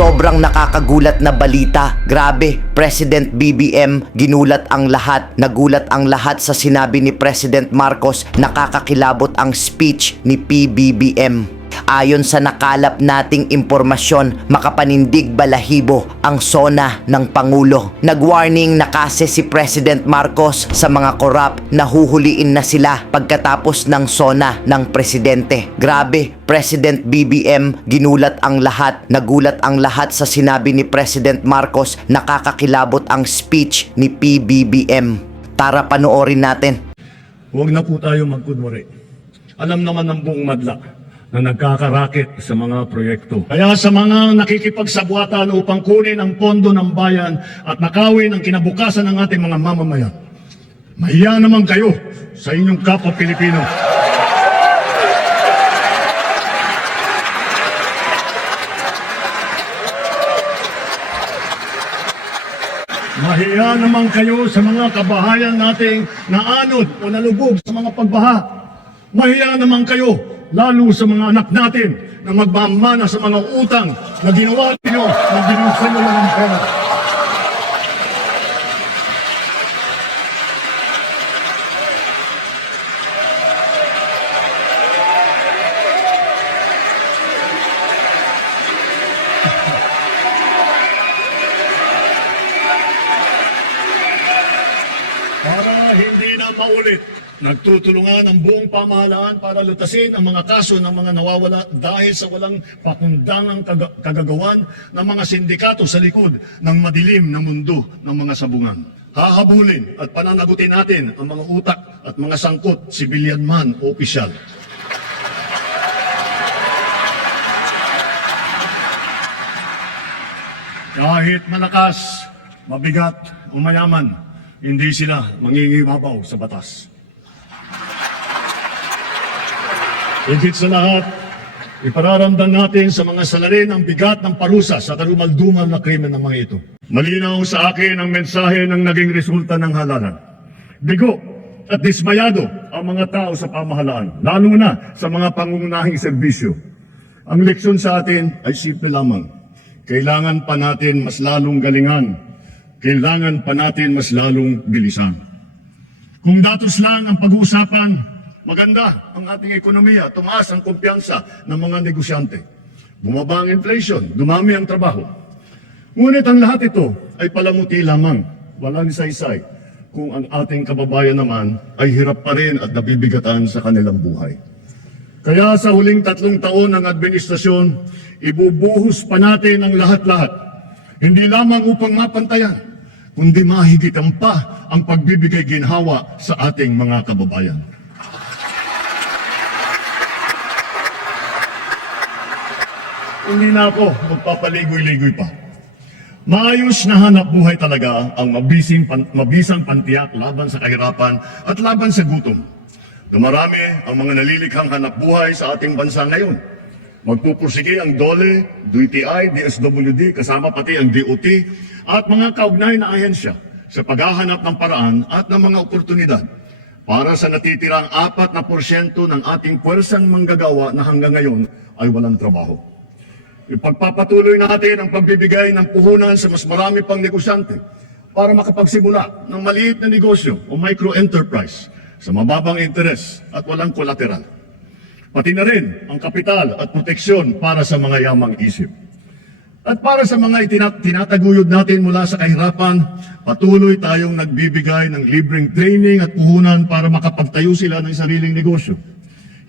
Sobrang nakakagulat na balita. Grabe, President BBM, ginulat ang lahat. Nagulat ang lahat sa sinabi ni President Marcos. Nakakakilabot ang speech ni PBBM. Ayon sa nakalap nating impormasyon, makapanindig balahibo ang SONA ng Pangulo. Nag-warning na kasi si President Marcos sa mga korap na huhuliin na sila pagkatapos ng SONA ng Presidente. Grabe, President BBM, ginulat ang lahat. Nagulat ang lahat sa sinabi ni President Marcos. Nakakakilabot ang speech ni PBBM. Tara panoorin natin. Huwag na po tayo magkunwari. Alam naman ng buong madla na nagkakarakit sa mga proyekto. Kaya sa mga nakikipagsabwatan upang kunin ang pondo ng bayan at nakawin ang kinabukasan ng ating mga mamamayan, mahiya naman kayo sa inyong kapwa Pilipino. Mahiya naman kayo sa mga kabahayan nating naanod o nalubog sa mga pagbaha. Mahiya naman kayo lalo sa mga anak natin na magmamana sa mga utang na ginawa niyo na binusan nila ng pera. Para hindi na maulit, nagtutulungan ang buong pamahalaan para lutasin ang mga kaso ng mga nawawala dahil sa walang pakundangang kagagawan ng mga sindikato sa likod ng madilim na mundo ng mga sabungan. Hahabulin at pananagutin natin ang mga utak at mga sangkot, sibilyan man o opisyal. Kahit malakas, mabigat o mayaman, hindi sila mangingibabaw sa batas. Higit sa lahat, ipararamdam natin sa mga salarin ang bigat ng parusa sa karumaldumal na krimen ng mga ito. Malinaw sa akin ang mensahe ng naging resulta ng halalan. Bigo at dismayado ang mga tao sa pamahalaan, lalo na sa mga pangunahing serbisyo. Ang leksyon sa atin ay simple lamang. Kailangan pa natin mas lalong galingan. Kailangan pa natin mas lalong bilisan. Kung datos lang ang pag-uusapan, maganda ang ating ekonomiya, tumaas ang kumpiyansa ng mga negosyante. Bumaba ang inflation, dumami ang trabaho. Ngunit ang lahat ito ay palamuti lamang, walang isaysay, kung ang ating kababayan naman ay hirap pa rin at nabibigatan sa kanilang buhay. Kaya sa huling 3 taon ng administrasyon, ibubuhos pa natin ang lahat-lahat, hindi lamang upang mapantayan, kundi mahigitan pa ang pagbibigay ginhawa sa ating mga kababayan. Hindi na ako magpapaligoy-ligoy pa. Maayos na hanap buhay talaga ang mabisang pantiyak laban sa kahirapan at laban sa gutom. Dumarami ang mga nalilikhang hanap buhay sa ating bansa ngayon. Magpupursige ang DOLE, DTI, DSWD, kasama pati ang DOT at mga kaugnay na ahensya sa paghahanap ng paraan at ng mga oportunidad para sa natitirang 4% ng ating puwersang manggagawa na hanggang ngayon ay walang trabaho. Ipagpapatuloy natin ang pagbibigay ng puhunan sa mas marami pang negosyante para makapagsimula ng maliit na negosyo o micro-enterprise sa mababang interes at walang kolateral. Pati na rin ang kapital at proteksyon para sa mga yamang isip. At para sa mga tinataguyod natin mula sa kahirapan, patuloy tayong nagbibigay ng libreng training at puhunan para makapagtayo sila ng sariling negosyo.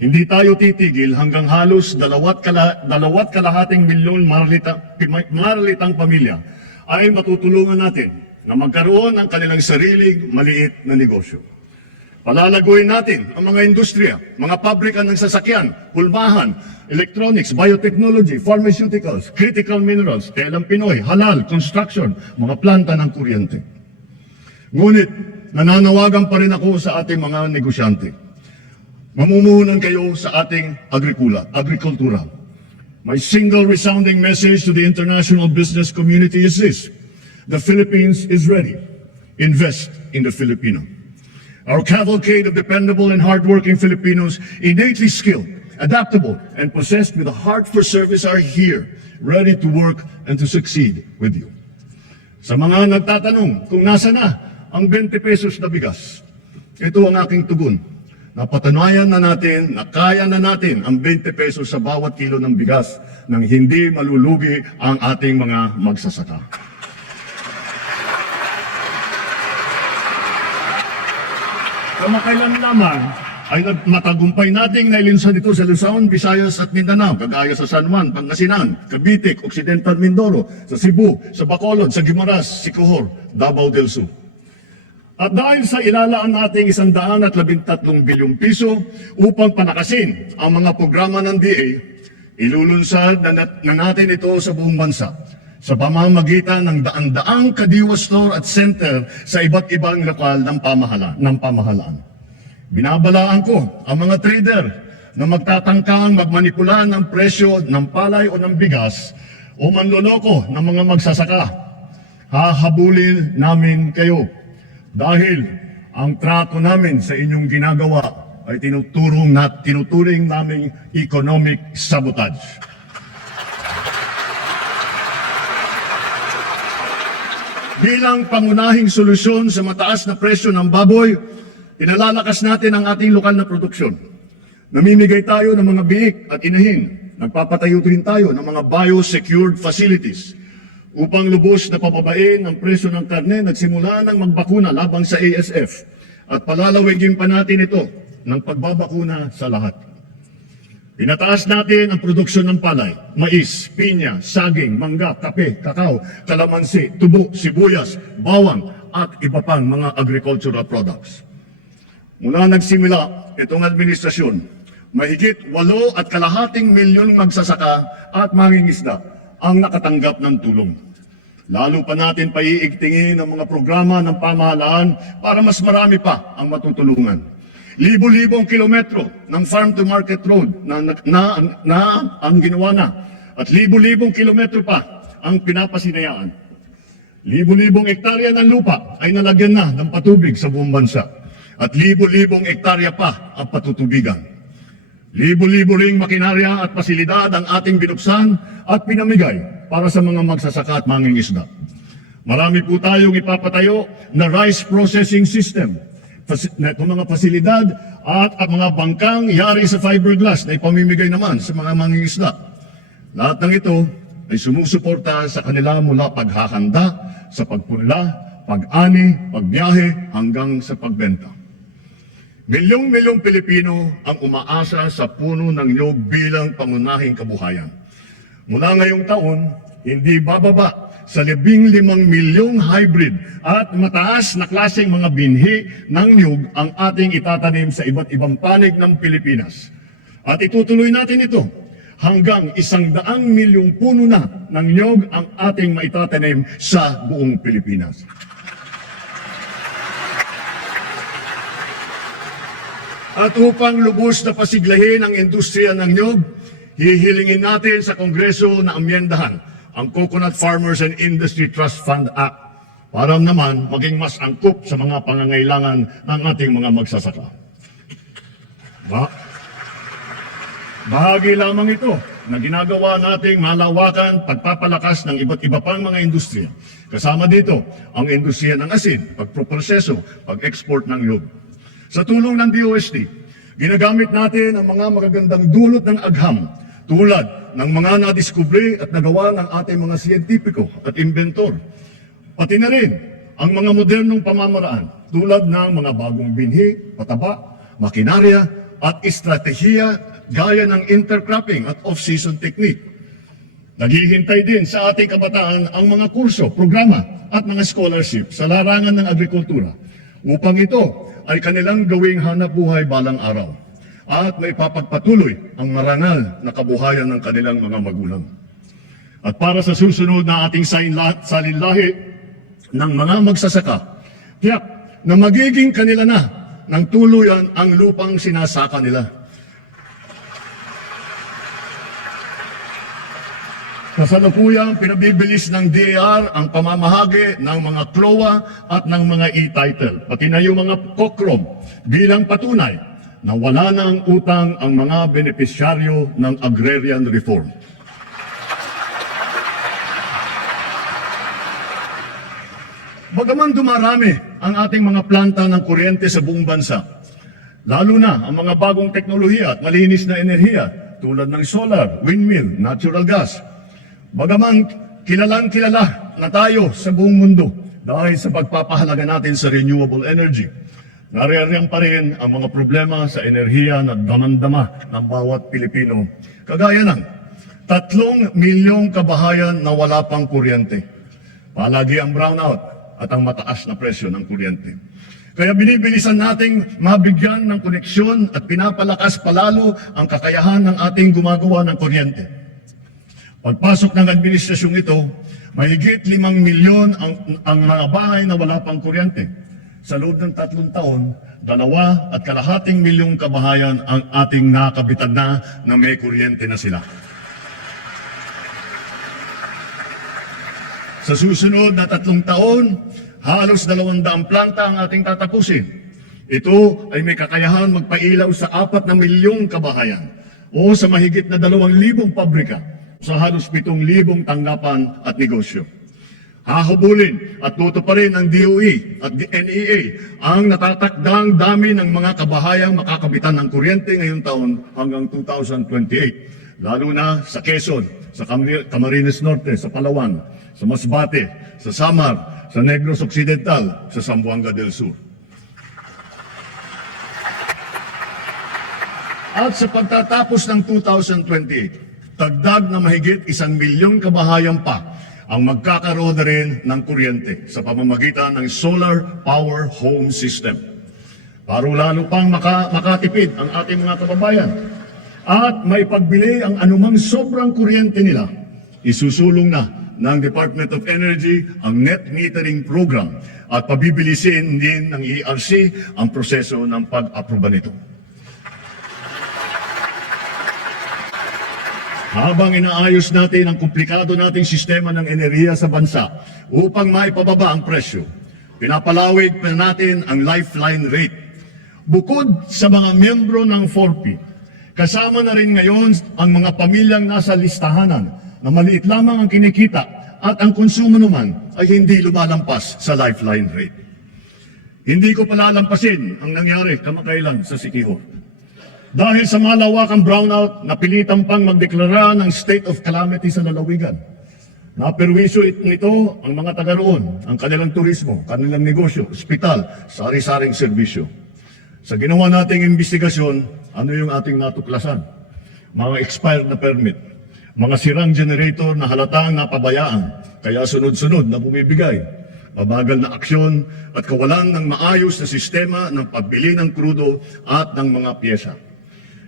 Hindi tayo titigil hanggang halos 2.5 milyon maralitang pamilya ay matutulungan natin na magkaroon ng kanilang sariling maliit na negosyo. Palalaguin natin ang mga industriya, mga pabrika ng sasakyan, pulmahan, electronics, biotechnology, pharmaceuticals, critical minerals, telang Pinoy, halal, construction, mga planta ng kuryente. Ngunit, nananawagan pa rin ako sa ating mga negosyante. Mamumuhunan kayo sa ating agrikultura. My single resounding message to the international business community is this: the Philippines is ready. Invest in the Filipino. Our cavalcade of dependable and hardworking Filipinos, innately skilled adaptable, and possessed with a heart for service are here, ready to work and to succeed with you. Sa mga nagtatanong kung nasa na ang 20 pesos na bigas, ito ang aking tugon. Napatunayan na natin na kaya na natin ang 20 pesos sa bawat kilo ng bigas nang hindi malulugi ang ating mga magsasaka. Kamakailan lamang ay matagumpay nating nailinsan ito sa Luzon, Visayas at Mindanao, kagaya sa San Juan, Pangasinan, Cavite, Occidental Mindoro, sa Cebu, sa Bacolod, sa Guimaras, Siquijor, Davao del Sur. At dahil sa ilalaan nating 113 bilyong piso upang panakasin ang mga programa ng DA, ilulunsad na natin ito sa buong bansa sa pamamagitan ng daan-daang kadiwa store at center sa iba't ibang lokal ng pamahalaan. Binabalaan ko ang mga trader na magtatangkang magmanipula ng presyo ng palay o ng bigas o manloloko ng mga magsasaka. Hahabulin namin kayo dahil ang trato namin sa inyong ginagawa ay tinuturing naming economic sabotage. Bilang pangunahing solusyon sa mataas na presyo ng baboy, inalalakas natin ang ating lokal na produksyon. Namimigay tayo ng mga biik at inahin. Nagpapatayo rin tayo ng mga biosecured facilities upang lubos na papabain ang presyo ng karne. Nagsimula ng magbakuna labang sa ASF at palalawigin pa natin ito ng pagbabakuna sa lahat. Pinataas natin ang produksyon ng palay, mais, pinya, saging, mangga, kape, kakao, kalamansi, tubo, sibuyas, bawang at iba pang mga agricultural products. Mula nagsimula itong administrasyon, mahigit 8.5 milyong magsasaka at mangingisda ang nakatanggap ng tulong. Lalo pa natin paiigtingin ang mga programa ng pamahalaan para mas marami pa ang matutulungan. Libo-libong kilometro ng farm-to-market road na ang ginawa na at libo-libong kilometro pa ang pinapasinayaan. Libo-libong ektarya ng lupa ay nalagyan na ng patubig sa buong bansa at libo-libong ektarya pa ang patutubigan. Libo-libo ring makinarya at pasilidad ang ating binuksan at pinamigay para sa mga magsasaka at mangingisda. Marami po tayong ipapatayo na rice processing system, mga pasilidad at mga bangkang yari sa fiberglass na ipamimigay naman sa mga mangingisda. Lahat ng ito ay sumusuporta sa kanila mula paghahanda, sa pagpunla, pag-ani, pagbiyahe hanggang sa pagbenta. Milyong-milyong Pilipino ang umaasa sa puno ng niyog bilang pangunahing kabuhayan. Mula ngayong taon, hindi bababa sa 15 milyong hybrid at mataas na klaseng mga binhi ng niyog ang ating itatanim sa iba't ibang panig ng Pilipinas. At itutuloy natin ito hanggang 100 milyong puno na ng niyog ang ating maitatanim sa buong Pilipinas. At upang lubos na pasiglahin ang industriya ng niyog, hihilingin natin sa Kongreso na amyendahan ang Coconut Farmers and Industry Trust Fund Act para naman maging mas angkop sa mga pangangailangan ng ating mga magsasaka. Bahagi lamang ito na ginagawa nating malawakan pagpapalakas ng iba't iba pang mga industriya. Kasama dito ang industriya ng asin, pagproproseso, pag-export ng niyog. Sa tulong ng DOST, ginagamit natin ang mga magagandang dulot ng agham tulad ng mga nadiskubre at nagawa ng ating mga siyentipiko at inventor. Pati na rin ang mga modernong pamamaraan tulad ng mga bagong binhi, pataba, makinarya at estratehiya gaya ng intercropping at off-season technique. Naghihintay din sa ating kabataan ang mga kurso, programa at mga scholarship sa larangan ng agrikultura upang ito ay kanilang gawing hanap buhay balang araw at may papagpatuloy ang marangal na kabuhayan ng kanilang mga magulang. At para sa susunod na ating salinlahi ng mga magsasaka, tiyak na magiging kanila na ng tuluyan ang lupang sinasaka nila. Kasalukuyang pinabibilis ng DAR ang pamamahagi ng mga CLOA at ng mga e-title, pati na yung mga COCROM bilang patunay na wala na ang utang ang mga benepisyaryo ng agrarian reform. Bagaman dumarami ang ating mga planta ng kuryente sa buong bansa, lalo na ang mga bagong teknolohiya at malinis na enerhiya tulad ng solar, windmill, natural gas. Bagaman kilalang kilala na tayo sa buong mundo dahil sa pagpapahalaga natin sa renewable energy, naririyan pa rin ang mga problema sa enerhiya na damang-dama ng bawat Pilipino. Kagaya ng 3 milyong kabahayan na wala pang kuryente. Palagi ang brownout at ang mataas na presyo ng kuryente. Kaya binibilisan nating mabigyan ng koneksyon at pinapalakas palalo ang kakayahan ng ating gumagawa ng kuryente. Pagpasok ng administrasyong ito, mahigit 5 milyon ang mga bahay na wala pang kuryente. Sa loob ng 3 taon, 2.5 milyong kabahayan ang ating nakabitan na may kuryente na sila. Sa susunod na 3 taon, halos 200 planta ang ating tatapusin. Ito ay may kakayahan magpailaw sa 4 na milyong kabahayan o sa mahigit na 2,000 pabrika sa halos 7,000 tanggapan at negosyo. Hahabulin at tutuparin ng DOE at NEA ang natatakdang dami ng mga kabahayang makakabitan ng kuryente ngayong taon hanggang 2028, lalo na sa Quezon, sa Camarines Norte, sa Palawan, sa Masbate, sa Samar, sa Negros Occidental, sa Zamboanga del Sur. At sa pagtatapos ng 2028, dagdag na mahigit 1 milyong kabahayan pa ang magkakaroon na rin ng kuryente sa pamamagitan ng solar power home system. Para lalo pang makatipid ang ating mga kababayan at may pagbili ang anumang sobrang kuryente nila, isusulong na ng Department of Energy ang net metering program at pabibilisin din ng ERC ang proseso ng pag-aproba nito. Habang inaayos natin ang komplikado nating sistema ng enerhiya sa bansa upang maipababa ang presyo, pinapalawig pa natin ang lifeline rate. Bukod sa mga miyembro ng 4P, kasama na rin ngayon ang mga pamilyang nasa listahanan na maliit lamang ang kinikita at ang konsumo naman ay hindi lumalampas sa lifeline rate. Hindi ko palalampasin ang nangyari kamakailan sa Siquijor. Dahil sa malawakang brownout, napilitan pang magdeklara ng state of calamity sa lalawigan. Naperwisyo nito ang mga taga roon, ang kanilang turismo, kanilang negosyo, ospital, sari-saring serbisyo. Sa ginawa nating investigasyon, ano yung ating natuklasan? Mga expired na permit, mga sirang generator na halatang napabayaan, kaya sunod-sunod na bumibigay, mabagal na aksyon at kawalan ng maayos na sistema ng pagbili ng krudo at ng mga pyesa.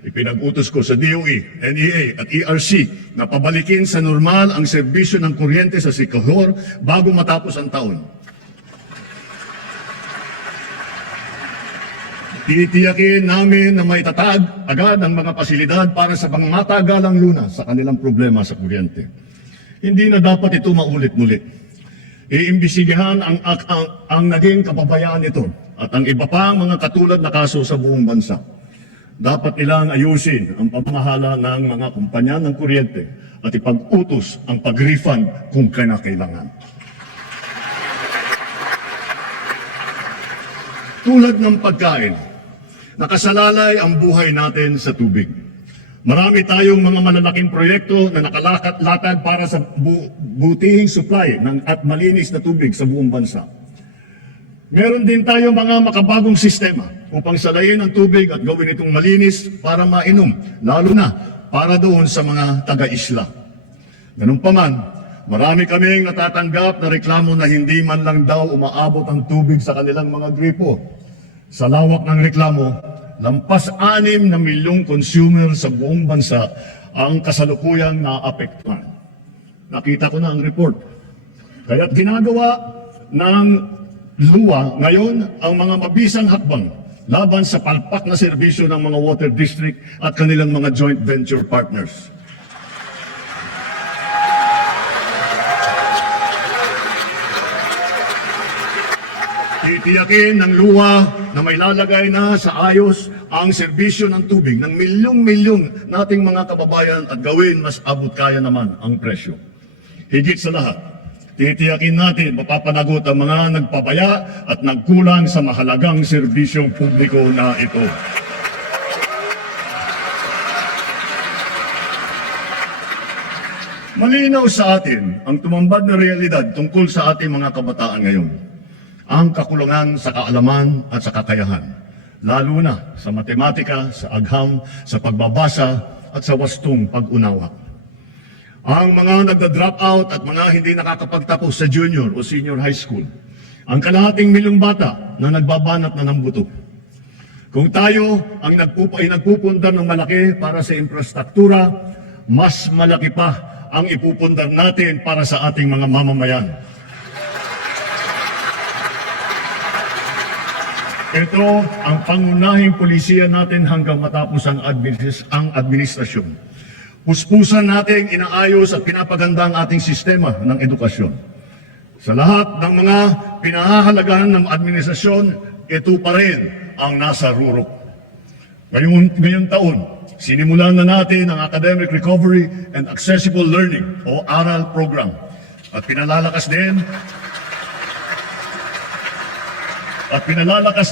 Ipinag-utos ko sa DOE, NEA at ERC na pabalikin sa normal ang serbisyo ng kuryente sa Siquijor bago matapos ang taon. Titiyakin namin na may tatag agad ang mga pasilidad para sa pangmatagalang lunas sa kanilang problema sa kuryente. Hindi na dapat ito maulit-ulit. Iimbisigahan ang naging kapabayaan nito at ang iba pang mga katulad na kaso sa buong bansa. Dapat nilang ayusin ang pamamahala ng mga kumpanya ng kuryente at ipag-utos ang pag-refund kung kailangan. Tulad ng pagkain, nakasalalay ang buhay natin sa tubig. Marami tayong mga malalaking proyekto na nakalakat-latag para sa butihing supply at malinis na tubig sa buong bansa. Meron din tayo mga makabagong sistema upang salayin ang tubig at gawin itong malinis para mainom, lalo na para doon sa mga taga-isla. Ganun pa man, marami kaming natatanggap na reklamo na hindi man lang daw umaabot ang tubig sa kanilang mga gripo. Sa lawak ng reklamo, lampas 6 na milyong consumer sa buong bansa ang kasalukuyang naapektuhan. Nakita ko na ang report. Kaya't ginagawa ng LUWA ngayon ang mga mabisang hakbang laban sa palpak na serbisyo ng mga water district at kanilang mga joint venture partners. Titiyakin ng LUWA na may lalagay na sa ayos ang serbisyo ng tubig ng milyong-milyong nating mga kababayan at gawin mas abot kaya naman ang presyo. Higit sa lahat, titiyakin natin mapapanagot ang mga nagpabaya at nagkulang sa mahalagang serbisyong publiko na ito. Malinaw sa atin ang tumambad na realidad tungkol sa ating mga kabataan ngayon. Ang kakulangan sa kaalaman at sa kakayahan, lalo na sa matematika, sa agham, sa pagbabasa at sa wastong pag-unawa. Ang mga nagda-drop out at mga hindi nakakapagtapos sa junior o senior high school, ang kalahating milyong bata na nagbabanat na ng buto. Kung tayo ang nagpupundar ng malaki para sa infrastruktura, mas malaki pa ang ipupundar natin para sa ating mga mamamayan. Ito ang pangunahing polisiya natin hanggang matapos ang administrasyon. Puspusan natin inaayos at pinapaganda ang ating sistema ng edukasyon. Sa lahat ng mga pinahahalagahan ng administrasyon, ito pa rin ang nasa rurok. Ngayong taon, sinimulan na natin ang Academic Recovery and Accessible Learning o ARAL program. At pinalalakas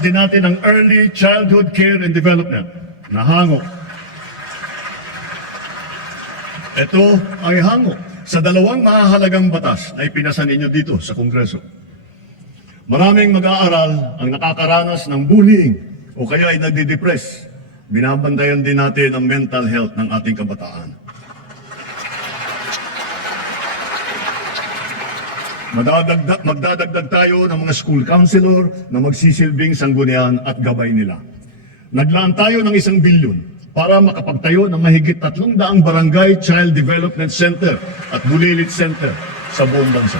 din natin ang Early Childhood Care and Development na hango. Ito ay hango sa dalawang mahalagang batas na ipinasa ninyo dito sa Kongreso. Maraming mag-aaral ang nakakaranas ng bullying o kaya ay nagdi-depress. Binabantayan din natin ang mental health ng ating kabataan. Magdadagdag tayo ng mga school counselor na magsisilbing sanggunian at gabay nila. Naglaan tayo ng 1 bilyon para makapagtayo ng mahigit 300 barangay child development center at bulilit center sa buong bansa.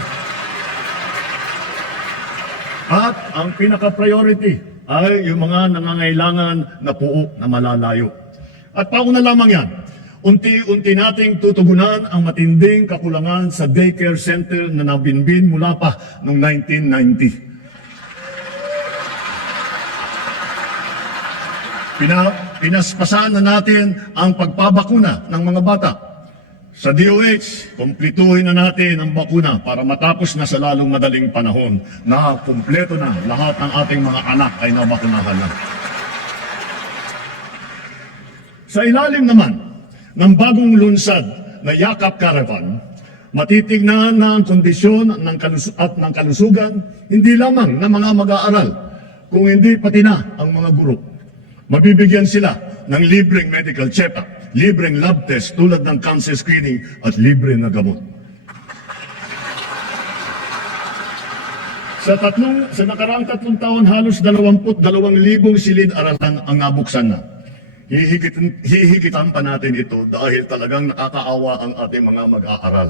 At ang pinaka-priority ay yung mga nangangailangan na puo na malalayo. At pauna lamang yan, unti-unti nating tutugunan ang matinding kakulangan sa daycare center na nabinbin mula pa noong 1990. Pinaspasan na natin ang pagpabakuna ng mga bata. Sa DOH, kumplituhin na natin ang bakuna para matapos na sa lalong madaling panahon na kumpleto na lahat ng ating mga anak ay nabakunahan na. Sa ilalim naman ng bagong lunsad na Yakap Caravan, matitignan na ang kondisyon ng kalusugan hindi lamang ng mga mag-aaral, kung hindi pati na ang mga guro. Mabibigyan sila ng libreng medical check-up, libreng lab test tulad ng cancer screening at libre na gamot. Sa nakaraang 3 taon, halos 22,000 silid-aralan ang nabuksan na. Hihigitan pa natin ito dahil talagang nakakaawa ang ating mga mag-aaral.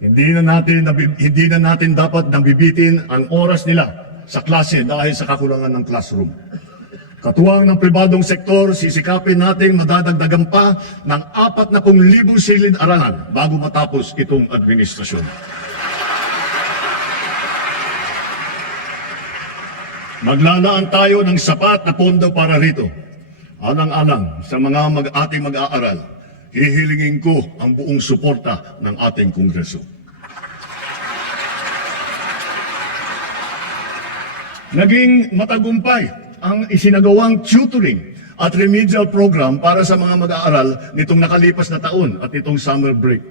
Hindi na natin dapat nabibitin ang oras nila sa klase dahil sa kakulangan ng classroom. Katuwang ng pribadong sektor, sisikapin natin madadagdagan pa ng 40,000 silid-aralan bago matapos itong administrasyon. Maglalaan tayo ng sapat na pondo para rito. Alang-alang sa mga ating mag-aaral, hihilingin ko ang buong suporta ng ating Kongreso. Naging matagumpay ang isinagawang tutoring at remedial program para sa mga mag-aaral nitong nakalipas na taon at itong summer break.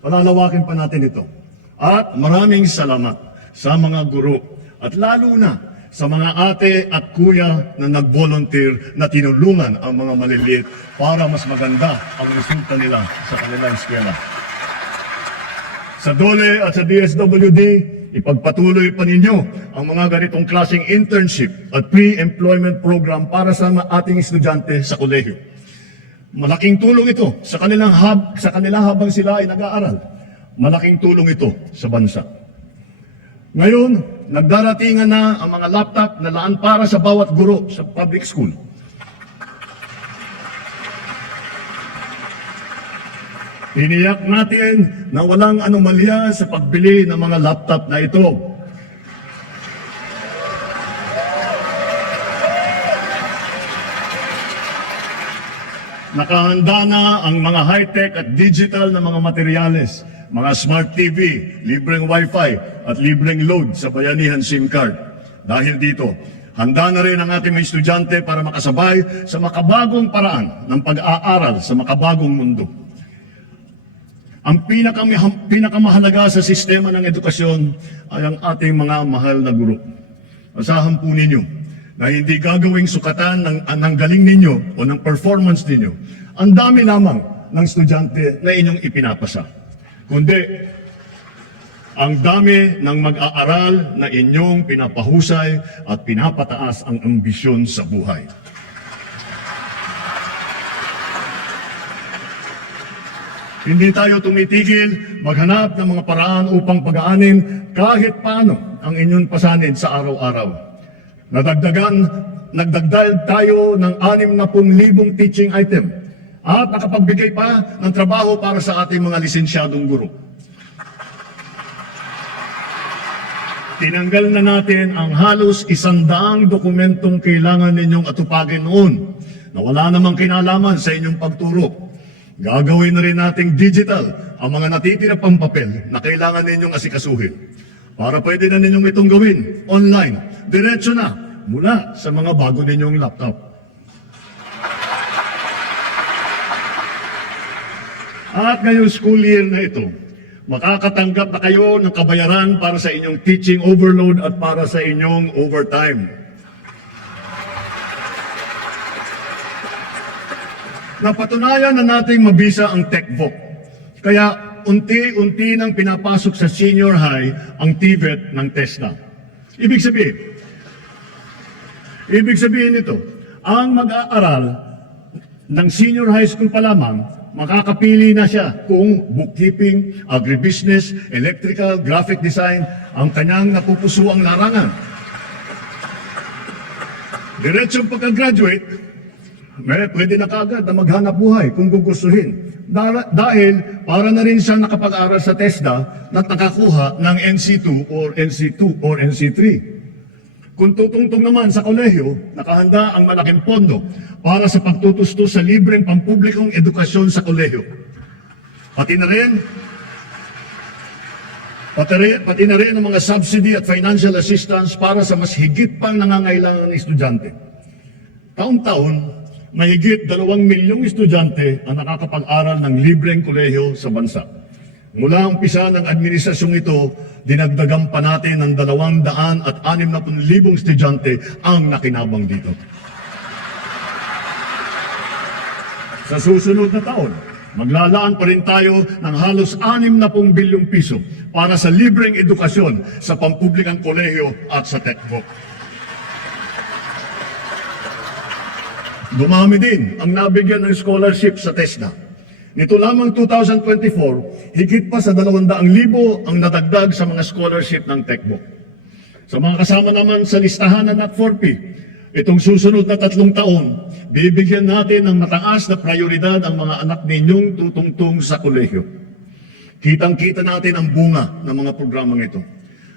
Palalawakin pa natin ito. At maraming salamat sa mga guro at lalo na sa mga ate at kuya na nag-volunteer na tinulungan ang mga maliliit para mas maganda ang resulta nila sa kanilang eskwela. Sa DOLE at sa DSWD, ipagpatuloy pa ninyo ang mga ganitong klaseng internship at pre-employment program para sa ating estudyante sa kolehiyo. Malaking tulong ito sa kanila habang sila ay nag-aaral. Malaking tulong ito sa bansa. Ngayon, nagdaratingan na ang mga laptop na laan para sa bawat guro sa public school. Iniyak natin na walang anomalya sa pagbili ng mga laptop na ito. Nakahanda na ang mga high-tech at digital na mga materyales, mga smart TV, libreng Wi-Fi at libreng load sa Bayanihan SIM card. Dahil dito, handa na rin ang ating mga estudyante para makasabay sa makabagong paraan ng pag-aaral sa makabagong mundo. Ang pinakamahalaga sa sistema ng edukasyon ay ang ating mga mahal na guro. Asahan po ninyo na hindi gagawing sukatan ng galing ninyo o ng performance ninyo ang dami lamang ng estudyante na inyong ipinapasa, kundi ang dami ng mag-aaral na inyong pinapahusay at pinapataas ang ambisyon sa buhay. Hindi tayo tumitigil maghanap ng mga paraan upang pag-aanin kahit paano ang inyong pasanin sa araw-araw. Nagdagdag tayo ng 60,000 teaching item at nakapagbigay pa ng trabaho para sa ating mga lisensyadong guro. Tinanggal na natin ang halos 100 dokumentong kailangan ninyong atupagin noon na wala namang kinalaman sa inyong pagturo. Gagawin na rin nating digital ang mga natitira pang papel na kailangan ninyong asikasuhin. Para pwede na ninyong itong gawin online, diretso na mula sa mga bago ninyong laptop. At ngayong school year na ito, makakatanggap na kayo ng kabayaran para sa inyong teaching overload at para sa inyong overtime. Napatunayan na nating mabisa ang TechVoc. Kaya unti-unti nang pinapasok sa senior high ang TVET ng TESDA. Ibig sabihin nito, ang mag-aaral ng senior high school pa lamang, makakapili na siya kung bookkeeping, agribusiness, electrical, graphic design, ang kanyang napupusuang larangan. Diretsong pagka-graduate, pwede na kaagad na maghanap buhay kung gugustuhin. Dahil para na rin siya nakapag-aral sa TESDA na nakakuha ng NC2 or NC3. Kung tutungtong naman sa kolehiyo, nakahanda ang malaking pondo para sa pagtutustos sa libreng pampublikong edukasyon sa kolehiyo. Pati na rin ang mga subsidy at financial assistance para sa mas higit pang nangangailangan ng estudyante. Taon-taon, mahigit 2 milyong estudyante ang nakakapag-aral ng libreng kolehiyo sa bansa. Mula umpisa ng administrasyong ito, dinagdagan pa natin ng 260,000 estudyante ang nakinabang dito. Sa susunod na taon, maglalaan pa rin tayo ng halos 60 bilyong piso para sa libreng edukasyon sa pampublikang kolehiyo at sa TechVoc. Dumami din ang nabigyan ng scholarship sa TESDA. Nito lamang 2024, higit pa sa 200,000 ang nadagdag sa mga scholarship ng TechVoc. Sa mga kasama naman sa listahan ng NAT4P, itong susunod na 3 taon, bibigyan natin ng mataas na prioridad ang mga anak ninyong tutungtong sa kolehiyo. Kitang-kita natin ang bunga ng mga programang ito.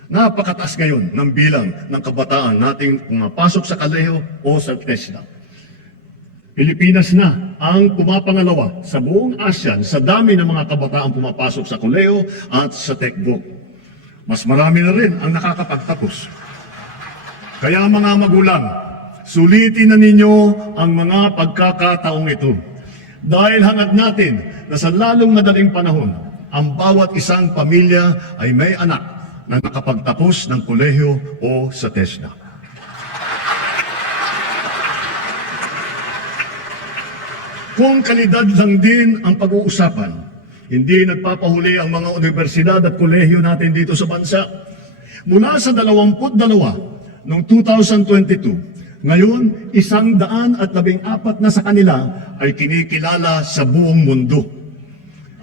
Napakataas ngayon ng bilang ng kabataan nating pumapasok sa kolehiyo o sa TESDA. Pilipinas na ang pumapangalawa sa buong ASEAN sa dami ng mga kabataang pumapasok sa kolehiyo at sa TechVoc. Mas marami na rin ang nakakapagtapos. Kaya mga magulang, sulitin na ninyo ang mga pagkakataong ito. Dahil hangad natin na sa lalong madaling panahon, ang bawat isang pamilya ay may anak na nakapagtapos ng kolehiyo o sa TESDA. Kung kalidad lang din ang pag-uusapan, hindi nagpapahuli ang mga universidad at kolehiyo natin dito sa bansa. Mula sa 22 noong 2022, ngayon 114 na sa kanila ay kinikilala sa buong mundo.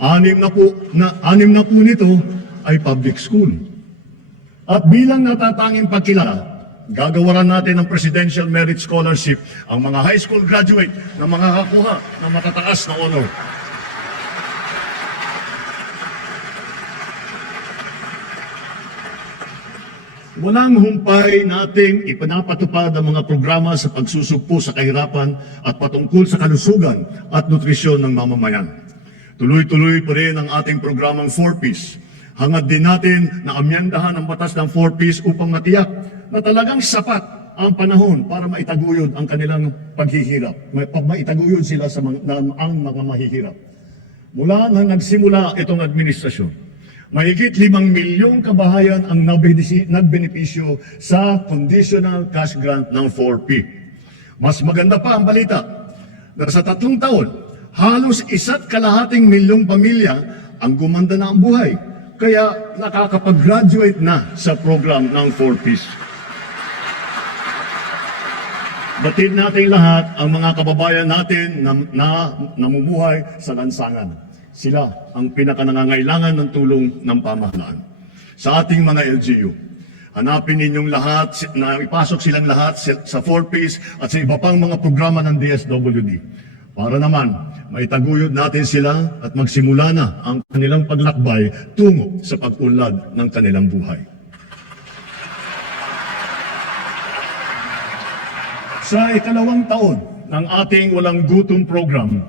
6 na po nito ay public school. At bilang natatanging pagkilala, gagawaran natin ng Presidential Merit Scholarship ang mga high school graduate na makakakuha ng matataas na honor. Walang humpay nating ipinapatupad ang mga programa sa pagsusugpo sa kahirapan at patungkol sa kalusugan at nutrisyon ng mamamayan. Tuloy-tuloy pa rin ang ating programang 4Ps. Hangad din natin na amyandahan ang batas ng 4Ps upang matiyak na talagang sapat ang panahon para maitaguyod ang kanilang paghihirap. Maitaguyod sila sa ang mga mahihirap. Mula nang nagsimula itong administrasyon, mahigit 5 milyong kabahayan ang nagbenepisyo sa conditional cash grant ng 4P. Mas maganda pa ang balita na sa 3 taon, halos 1.5 milyong pamilya ang gumanda na ang buhay. Kaya nakakapag-graduate na sa program ng 4Ps. Batid natin lahat ang mga kababayan natin na namumuhay sa lansangan. Sila ang pinakanangangailangan ng tulong ng pamahalaan. Sa ating mga LGU, hanapin ninyong lahat na ipasok silang lahat sa 4Ps at sa iba pang mga programa ng DSWD. Para naman, maitaguyod natin sila at magsimula na ang kanilang paglakbay tungo sa pag-unlad ng kanilang buhay. Sa ikalawang taon ng ating Walang Gutom program,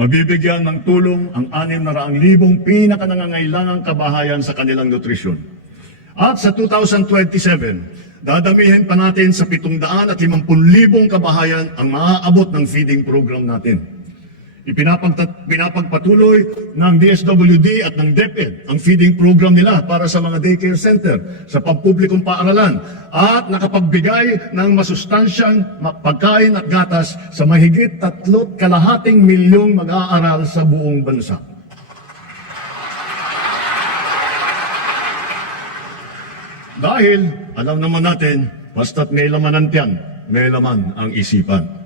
mabibigyan ng tulong ang 600,000 pinakanangangailangang kabahayan sa kanilang nutrisyon. At sa 2027, dadamihin pa natin sa 750,000 kabahayan ang maaabot ng feeding program natin. Pinapagpatuloy ng DSWD at ng DepEd ang feeding program nila para sa mga daycare center sa pampublikong paaralan at nakapagbigay ng masustansyang pagkain at gatas sa mahigit 3.2 milyong mag-aaral sa buong bansa. Dahil alam naman natin, basta't may laman ang tiyan, may laman ang isipan.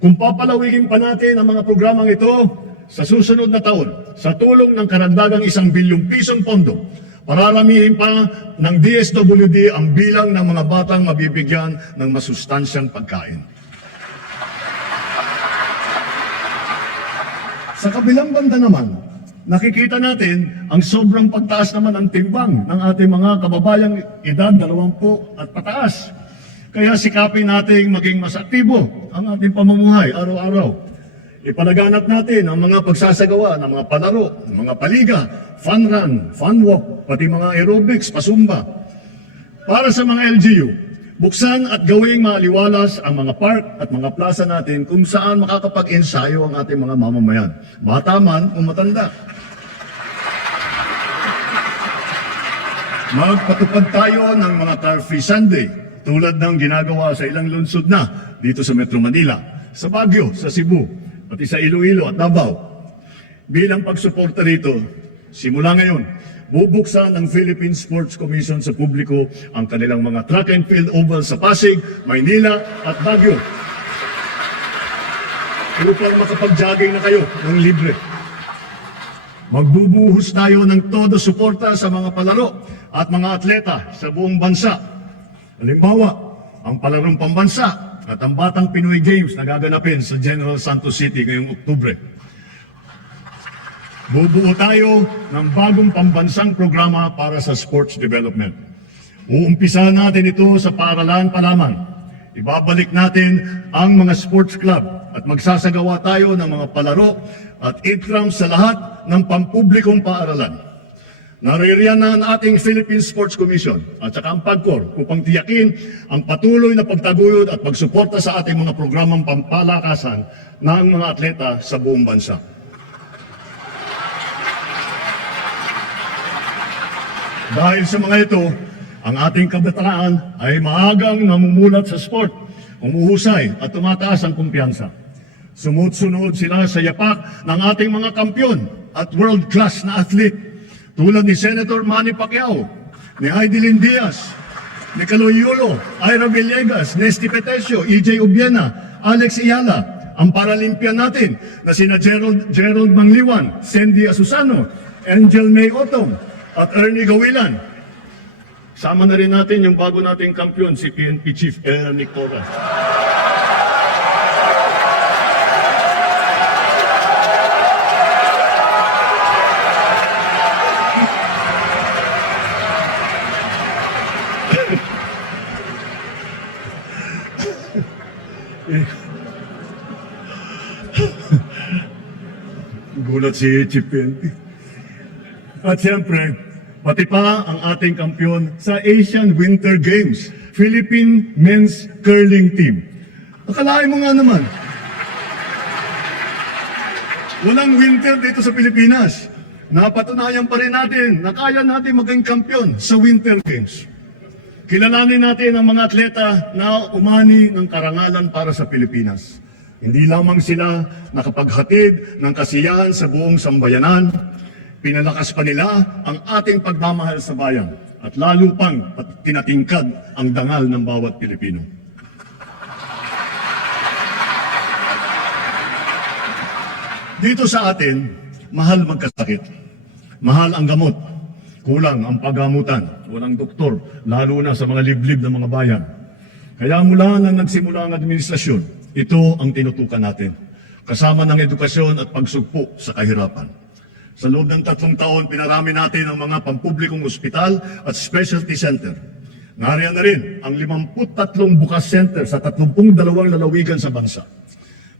Kung papalawigin pa natin ang mga programang ito sa susunod na taon, sa tulong ng karagdagang 1 bilyong pisong pondo, pararamihin pa ng DSWD ang bilang ng mga batang mabibigyan ng masustansyang pagkain. Sa kabilang banda naman, nakikita natin ang sobrang pagtaas naman ng timbang ng ating mga kababayang edad 20 at pataas. Kaya sikapin nating maging mas aktibo ang ating pamumuhay araw-araw. Ipalaganap natin ang mga pagsasagawa ng mga palaro, mga paliga, fun run, fun walk, pati mga aerobics, pasumba. Para sa mga LGU, buksan at gawing maliwalas ang mga park at mga plaza natin kung saan makakapag-ensayo ang ating mga mamamayan, bata man o matanda. Magpatupad tayo ng mga car-free Sunday, tulad ng ginagawa sa ilang lungsod na dito sa Metro Manila, sa Baguio, sa Cebu, pati sa Iloilo at Davao. Bilang pagsuporta rito, simula ngayon, bubuksan ng Philippine Sports Commission sa publiko ang kanilang mga track and field oval sa Pasig, Maynila at Baguio. Upang makapag-jogging na kayo ng libre. Magbubuhos tayo ng todo suporta sa mga palaro at mga atleta sa buong bansa. Halimbawa, ang palarong pambansa at ang Batang Pinoy Games na gaganapin sa General Santos City ngayong Oktubre. Bubuo tayo ng bagong pambansang programa para sa sports development. Uumpisahan natin ito sa paaralan pa lamang. Ibabalik natin ang mga sports club at magsasagawa tayo ng mga palaro at intrams sa lahat ng pampublikong paaralan. Naririyan na ang ating Philippine Sports Commission at saka ang PAGCOR upang tiyakin ang patuloy na pagtaguyod at pagsuporta sa ating mga programang pampalakasan ng mga atleta sa buong bansa. Dahil sa mga ito, ang ating kabataan ay maagang namumulat sa sport, umuhusay at tumataas ang kumpiyansa. Sumut-sunod sila sa yapak ng ating mga kampyon at world-class na athlete tulad ni Senator Manny Pacquiao, ni Heidelin Diaz, ni Caloy Yulo, Ira Villegas, Nesty Petesio, EJ Ubiena, Alex Iyala, ang Paralympian natin na sina Gerald Mangliwan, Cindy Asusano, Angel May Otong, at Ernie Gawilan. Sama na rin natin yung bago nating kampyon, si PNP Chief Nick Torres. Gulat si Chief PNP. At siyempre, pati pa ang ating kampiyon sa Asian Winter Games, Philippine Men's Curling Team. Akalain mo nga naman, walang winter dito sa Pilipinas. Napatunayan pa rin natin na kaya natin maging kampiyon sa Winter Games. Kilalanin natin ang mga atleta na umani ng karangalan para sa Pilipinas. Hindi lamang sila nakapaghatid ng kasiyahan sa buong sambayanan, pinalakas pa nila ang ating pagmamahal sa bayan at lalo pang tinatingkad ang dangal ng bawat Pilipino. Dito sa atin, mahal magkasakit. Mahal ang gamot. Kulang ang paggamutan. Walang doktor, lalo na sa mga liblib ng mga bayan. Kaya mula nang nagsimula ang administrasyon, ito ang tinutukan natin. Kasama ng edukasyon at pagsugpo sa kahirapan. Sa loob ng 3 taon, pinarami natin ang mga pampublikong ospital at specialty center. Nariyan na rin ang 53 bukas center sa 32 lalawigan sa bansa.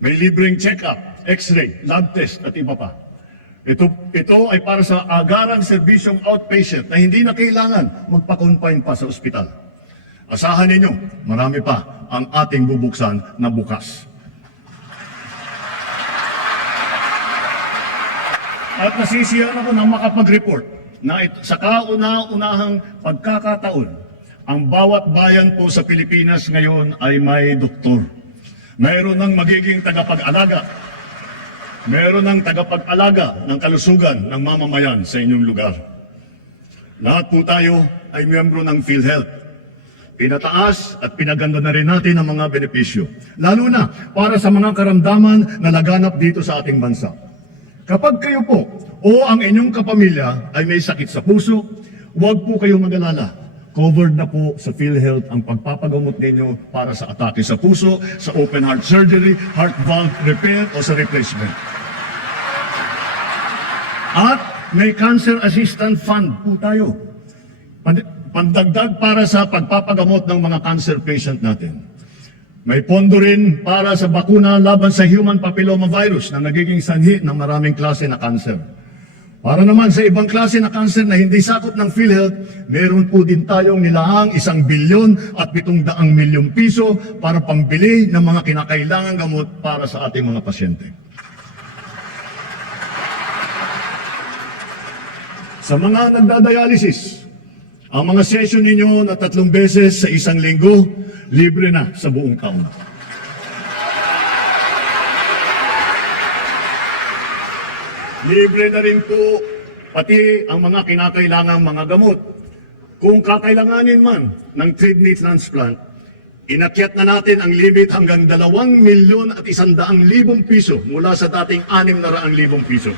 May libreng check-up, x-ray, lab test at iba pa. Ito ay para sa agarang serbisyong outpatient na hindi na kailangan magpa-confine pa sa ospital. Asahan ninyo, marami pa ang ating bubuksan na bukas. At nasisiyan ako nang makapag-report na sa kauna-unahang pagkakataon, ang bawat bayan po sa Pilipinas ngayon ay may doktor. Mayroon ng magiging tagapag-alaga. Mayroon ng tagapag-alaga ng kalusugan ng mamamayan sa inyong lugar. Lahat po tayo ay miyembro ng PhilHealth. Pinataas at pinaganda na rin natin ang mga benepisyo. Lalo na para sa mga karamdaman na laganap dito sa ating bansa. Kapag kayo po o ang inyong kapamilya ay may sakit sa puso, huwag po kayong mag-alala. Covered na po sa PhilHealth ang pagpapagamot ninyo para sa atake sa puso, sa open heart surgery, heart valve repair o sa replacement. At may cancer assistance fund po tayo. Pandagdag para sa pagpapagamot ng mga cancer patient natin. May pondo rin para sa bakuna laban sa human papilloma virus na nagiging sanhi ng maraming klase na cancer. Para naman sa ibang klase na cancer na hindi sakop ng PhilHealth, meron po din tayong nilaang 1 bilyon at 700 milyong piso para pambili ng mga kinakailangang gamot para sa ating mga pasyente. Sa mga nagdadialysis, ang mga session ninyo na 3 beses sa 1 linggo, libre na sa buong taon. Libre na rin po pati ang mga kinakailangang mga gamot. Kung kakailanganin man ng kidney transplant, inakyat na natin ang limit hanggang 2,100,000 piso mula sa dating 600,000 piso.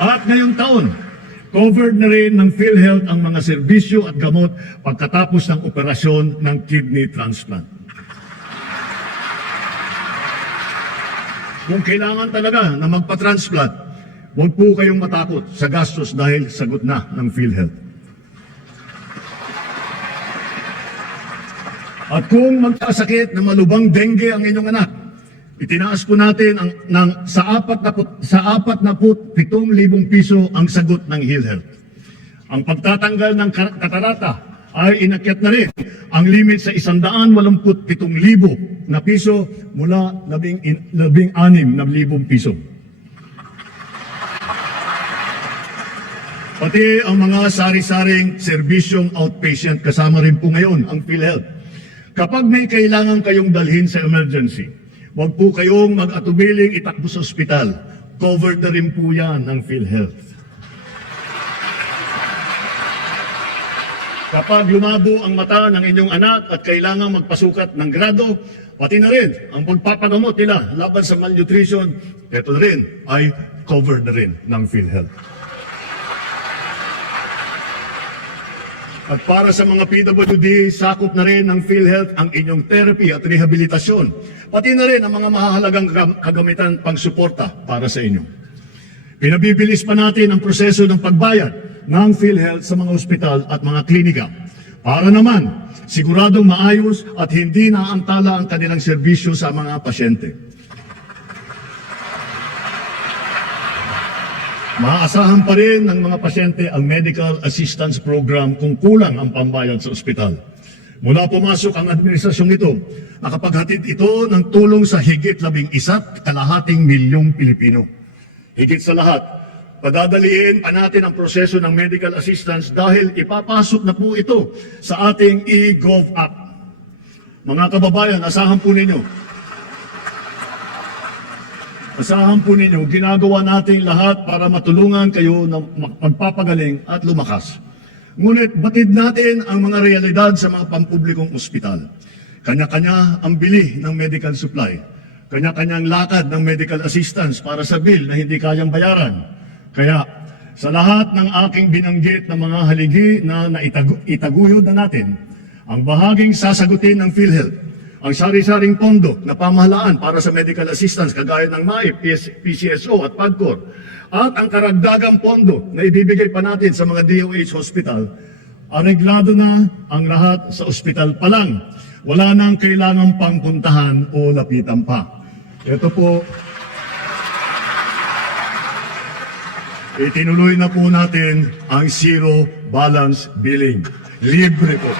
At ngayong taon, covered na rin ng PhilHealth ang mga serbisyo at gamot pagkatapos ng operasyon ng kidney transplant. Kung kailangan talaga na magpa-transplant, huwag po kayong matakot sa gastos dahil sagot na ng PhilHealth. At kung magkasakit na malubang dengue ang inyong anak, itinaas po natin sa 47,000 piso ang sagot ng PhilHealth. Ang pagtatanggal ng katarata ay inakyat na rin ang limit sa 187,000 na piso mula 16,000 piso. Pati ang mga sari-saring serbisyong outpatient kasama rin po ngayon ang PhilHealth. Kapag may kailangan kayong dalhin sa emergency, huwag po kayong mag-atubiling itakbo sa ospital. Covered na rin po yan ng PhilHealth. Kapag lumabo ang mata ng inyong anak at kailangang magpasukat ng grado, pati na rin ang pagpapagamot nila laban sa malnutrition, ito na rin ay covered na rin ng PhilHealth. At para sa mga PWD, sakop na rin ng PhilHealth ang inyong therapy at rehabilitasyon, pati na rin ang mga mahalagang kagamitan pang-suporta para sa inyo. Pinabibilis pa natin ang proseso ng pagbayad ng PhilHealth sa mga ospital at mga klinika para naman siguradong maayos at hindi naantala ang kanilang serbisyo sa mga pasyente. Maaasahan pa rin ng mga pasyente ang medical assistance program kung kulang ang pambayad sa ospital. Mula pumasok ang administrasyong ito, nakapaghatid ito ng tulong sa higit 11.5 milyong Pilipino. Higit sa lahat, padadaliin pa natin ang proseso ng medical assistance dahil ipapasok na po ito sa ating e-Gov app. Mga kababayan, asahan po ninyo, ginagawa natin lahat para matulungan kayo na magpapagaling at lumakas. Ngunit batid natin ang mga realidad sa mga pampublikong ospital. Kanya-kanya ang bili ng medical supply. Kanya-kanyang lakad ng medical assistance para sa bill na hindi kayang bayaran. Kaya sa lahat ng aking binanggit na mga haligi na itaguyod na natin, ang bahaging sasagutin ng PhilHealth, ang sari-saring pondo na pamahalaan para sa medical assistance kagaya ng MAIP, PCSO at PAGCOR, at ang karagdagang pondo na ibibigay pa natin sa mga DOH hospital, areglado na ang lahat sa ospital pa lang. Wala nang kailangang pangpuntahan o lapitan pa. Ito po, itinuloy na po natin ang zero balance billing. Libre po.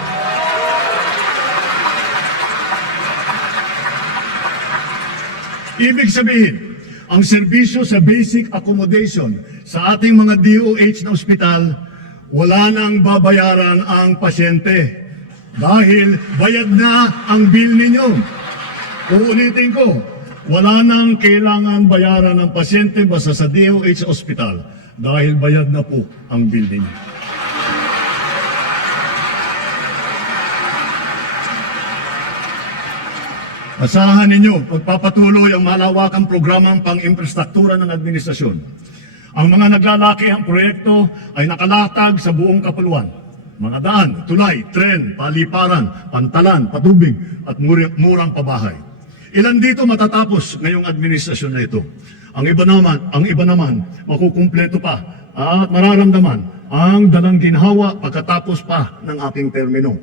Ibig sabihin, ang serbisyo sa basic accommodation sa ating mga DOH na ospital, wala nang babayaran ang pasyente dahil bayad na ang bill ninyo. Uulitin ko, wala nang kailangan bayaran ng pasyente basta sa DOH ospital dahil bayad na po ang bill ninyo. Asahan ninyo, magpapatuloy ang malawakang programang pang-infrastruktura ng administrasyon. Ang mga naglalakihang proyekto ay nakalatag sa buong kapuluan. Mga daan, tulay, tren, paliparan, pantalan, patubig at murang pabahay. Ilan dito matatapos ngayong administrasyon na ito? Ang iba naman, makukumpleto pa at mararamdaman ang dalang ginhawa pagkatapos pa ng aking termino.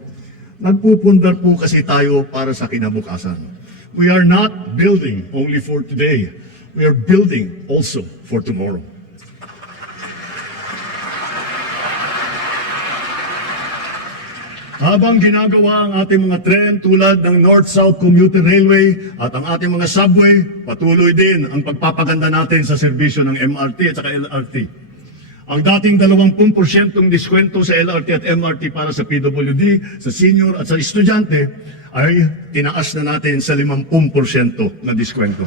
Nagpupundar po kasi tayo para sa kinabukasan. We are not building only for today. We are building also for tomorrow. Habang ginagawa ang ating mga tren tulad ng North-South Commuter Railway at ang ating mga subway, patuloy din ang pagpapaganda natin sa serbisyo ng MRT at saka LRT. Ang dating 20% diskwento sa LRT at MRT para sa PWD, sa senior at sa estudyante ay tinaas na natin sa 50% na diskwento.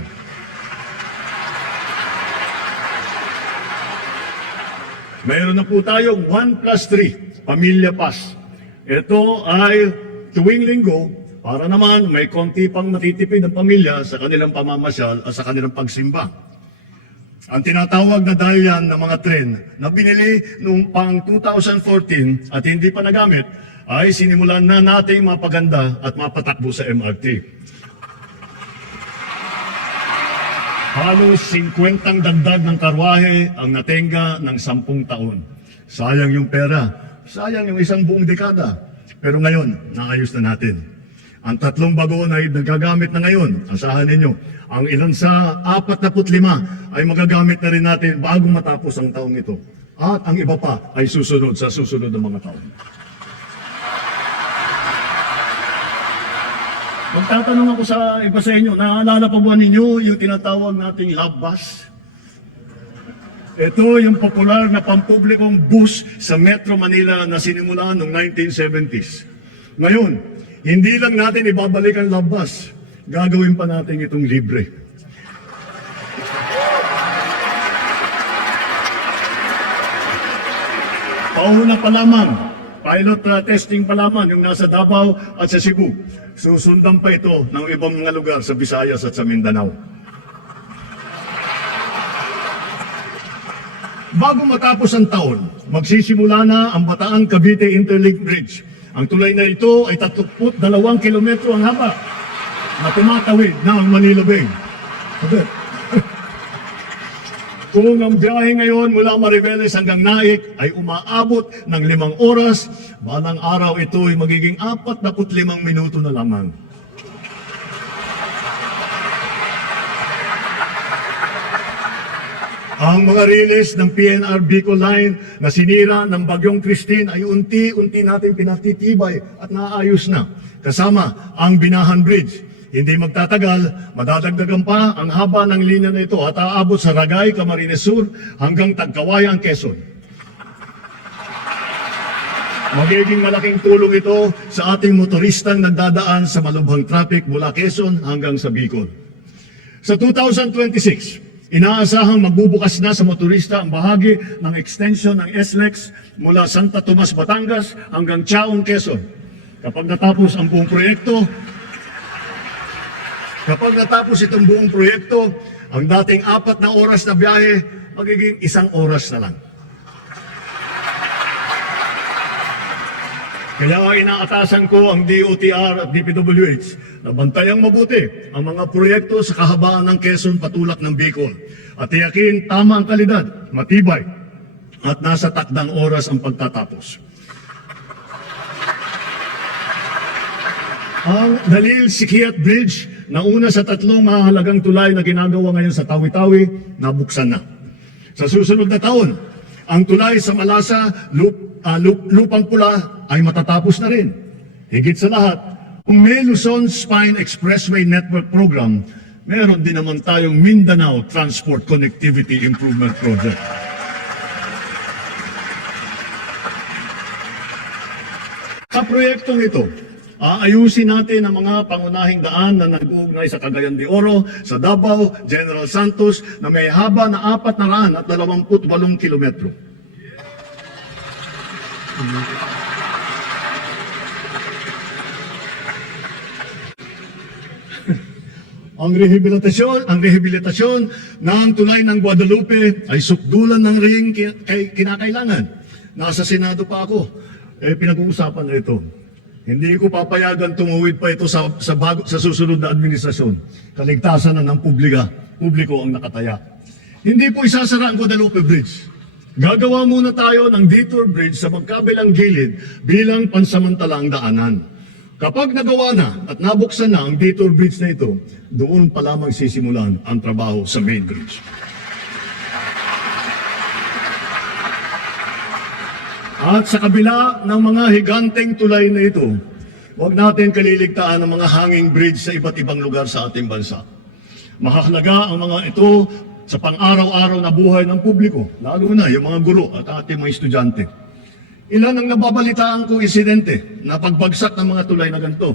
Mayroon na po tayong 1+3, Pamilya Pass. Ito ay tuwing linggo para naman may konti pang matitipid ng pamilya sa kanilang pamamasyal at sa kanilang pagsimba. Ang tinatawag na dahil ng mga tren na binili noong pang 2014 at hindi pa nagamit ay sinimulan na nating mapaganda at mapatakbo sa MRT. Halos 50 dagdag ng karwahe ang natenga ng 10 taon. Sayang yung pera, sayang yung isang buong dekada. Pero ngayon, naayos na natin. Ang 3 bagon ay nagagamit na ngayon. Asahan ninyo, ang ilan sa 45 ay magagamit na rin natin bago matapos ang taong ito. At ang iba pa ay susunod sa susunod na mga taon. Magtatanong ako sa iba sa inyo, naalala pa ba ninyo yung tinatawag nating love bus? Ito yung popular na pampublikong bus sa Metro Manila na sinimulan noong 1970s. Ngayon, hindi lang natin ibabalik ang love bus, gagawin pa natin itong libre. Pauna pa lamang, pilot testing pa lamang yung nasa Davao at sa Cebu. Susundan pa ito ng ibang mga lugar sa Visayas at sa Mindanao. Bago matapos ang taon, magsisimula na ang Bataan Cavite Interlink Bridge. Ang tulay na ito ay 32 kilometro ang haba na tumatawid na ang Manila Bay. Kung ang biyahe ngayon mula Mariveles hanggang Naik ay umaabot ng 5 oras, balang araw ito ay magiging 45 minuto na lamang. Ang mga riles ng PNR Bicol Line na sinira ng Bagyong Christine ay unti-unti natin pinatitibay at naayos na. Kasama ang Binahan Bridge. Hindi magtatagal, madadagdagan pa ang haba ng linya na ito at aabot sa Ragay, Camarines Sur hanggang Tagkawayan, Quezon. Magiging malaking tulong ito sa ating motoristang nagdadaan sa malubhang traffic mula Quezon hanggang sa Bicol. Sa 2026, inaasahang magbubukas na sa motorista ang bahagi ng extension ng SLEX mula Santa Tomas, Batangas hanggang Chaong, Quezon. Kapag natapos itong buong proyekto, ang dating 4 na oras na biyahe, magiging 1 oras na lang. Kaya inaatasan ko ang DOTR at DPWH na bantayang mabuti ang mga proyekto sa kahabaan ng Quezon patulak ng Bicol at tiyakin tama ang kalidad, matibay at nasa takdang oras ang pagtatapos. Ang Dalil Sikiat Bridge na una sa 3 mahalagang tulay na ginagawa ngayon sa Tawi-Tawi, nabuksan na. Sa susunod na taon, ang tulay sa Malasa, Lupang Pula ay matatapos na rin. Higit sa lahat, kung may Luzon Spine Expressway Network Program, meron din naman tayong Mindanao Transport Connectivity Improvement Project. Sa proyektong ito, aayusin natin ang mga pangunahing daan na nag-uugnay sa Cagayan de Oro, sa Davao, General Santos na may haba na 428 kilometro. Ang rehabilitasyon ng tulay ng Guadalupe ay sukdulan ng ring kinakailangan. Nasa Senado pa ako, pinag-uusapan na ito. Hindi ko papayagan tumuwid pa ito sa susunod na administrasyon. Kaligtasan na ng publiko ang nakataya. Hindi po isasara ang Guadalupe Bridge. Gagawa muna tayo ng detour bridge sa magkabilang gilid bilang pansamantalang daanan. Kapag nagawa na at nabuksan na ang detour bridge na ito, doon pa lamang sisimulan ang trabaho sa main bridge. At sa kabila ng mga higanteng tulay na ito, huwag natin kaliligtaan ang mga hanging bridge sa iba't ibang lugar sa ating bansa. Mahalaga ang mga ito sa pang-araw-araw na buhay ng publiko, lalo na yung mga guro at ating mga estudyante. Ilan ang nababalitaan kong insidente na pagbagsak ng mga tulay na ganito.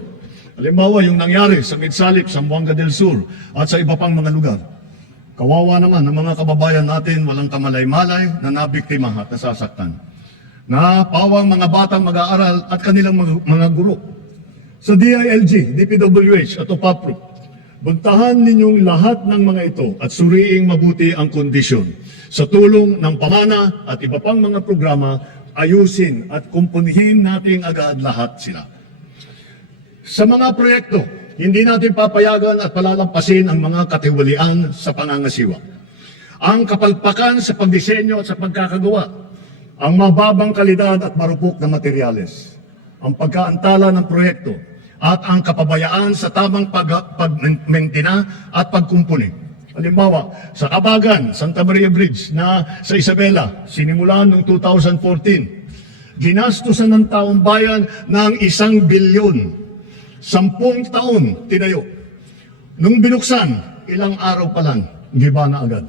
Halimbawa, yung nangyari sa Midsalip, Zamboanga del Sur at sa iba pang mga lugar. Kawawa naman ang mga kababayan natin walang kamalay-malay na nabiktima at nasasaktan. Na pawang mga batang mag-aaral at kanilang mga guro. Sa DILG, DPWH at OPAPRO, buntahan ninyong lahat ng mga ito at suriing mabuti ang kondisyon. Sa tulong ng pamana at iba pang mga programa, ayusin at kumpunihin natin agad lahat sila. Sa mga proyekto, hindi natin papayagan at palalampasin ang mga katiwalian sa pangangasiwa. Ang kapalpakan sa pagdisenyo at sa pagkakagawa, ang mababang kalidad at marupok na materyales, ang pagkaantala ng proyekto, at ang kapabayaan sa tamang pagmentina at pagkumpuni. Halimbawa, sa Kabagan, Santa Maria Bridge na sa Isabela, sinimulan noong 2014, ginastusan ng taong bayan ng 1 bilyon, 10 taon tinayo. Nung binuksan, ilang araw pa lang, giba na agad.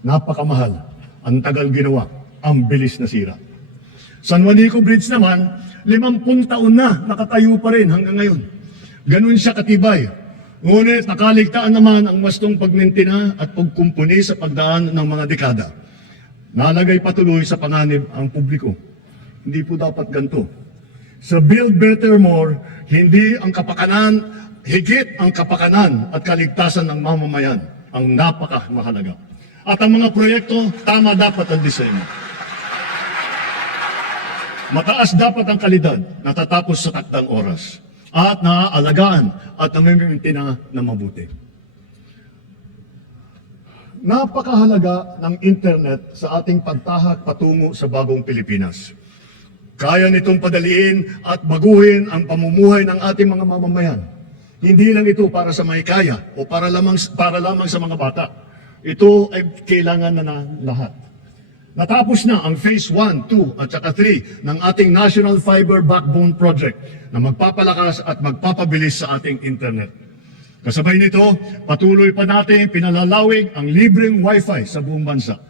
Napakamahal, ang tagal ginawa, ang bilis na sira. San Juanico Bridge naman, 50 taon na nakatayo pa rin hanggang ngayon. Ganun siya katibay. Ngunit nakaligtaan naman ang wastong pagmentina at pagkumpuni sa pagdaan ng mga dekada. Nalagay patuloy sa panganib ang publiko. Hindi po dapat ganito. Sa Build Better More, hindi ang kapakanan, higit ang kapakanan at kaligtasan ng mamamayan ang napakamahalaga. At ang mga proyekto, tama dapat ang disenyo. Mataas dapat ang kalidad, natatapos sa takdang oras, at naaalagaan at namimintina na mabuti. Napakahalaga ng internet sa ating pagtahak patungo sa bagong Pilipinas. Kaya nitong padaliin at baguhin ang pamumuhay ng ating mga mamamayan. Hindi lang ito para sa may kaya o para lamang sa mga bata. Ito ay kailangan na lahat. Natapos na ang Phase 1, 2 at saka 3 ng ating National Fiber Backbone Project na magpapalakas at magpapabilis sa ating internet. Kasabay nito, patuloy pa natin pinalalawig ang libreng Wi-Fi sa buong bansa.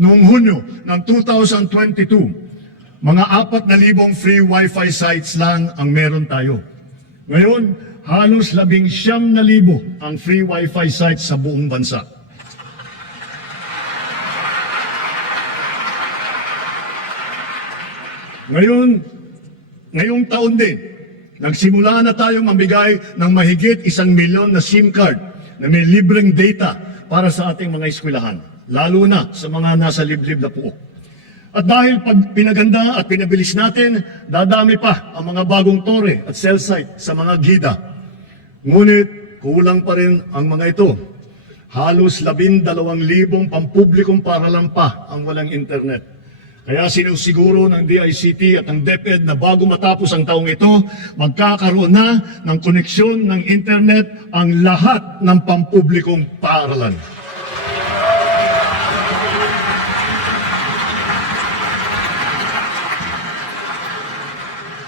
Noong Hunyo ng 2022, mga 4,000 free Wi-Fi sites lang ang meron tayo. Ngayon, halos 19,000 ang free Wi-Fi sites sa buong bansa. Ngayong taon din, nagsimula na tayong mamigay ng mahigit 1,000,000 na SIM card na may libreng data para sa ating mga eskwelahan, lalo na sa mga nasa liblib na puok. At dahil pag pinaganda at pinabilis natin, dadami pa ang mga bagong tore at cell site sa mga gida. Ngunit kulang pa rin ang mga ito. Halos 12,000 pampublikong paaralan pa ang walang internet. Kaya sinusiguro ng DICT at ng DepEd na bago matapos ang taong ito, magkakaroon na ng koneksyon ng internet ang lahat ng pampublikong paaralan.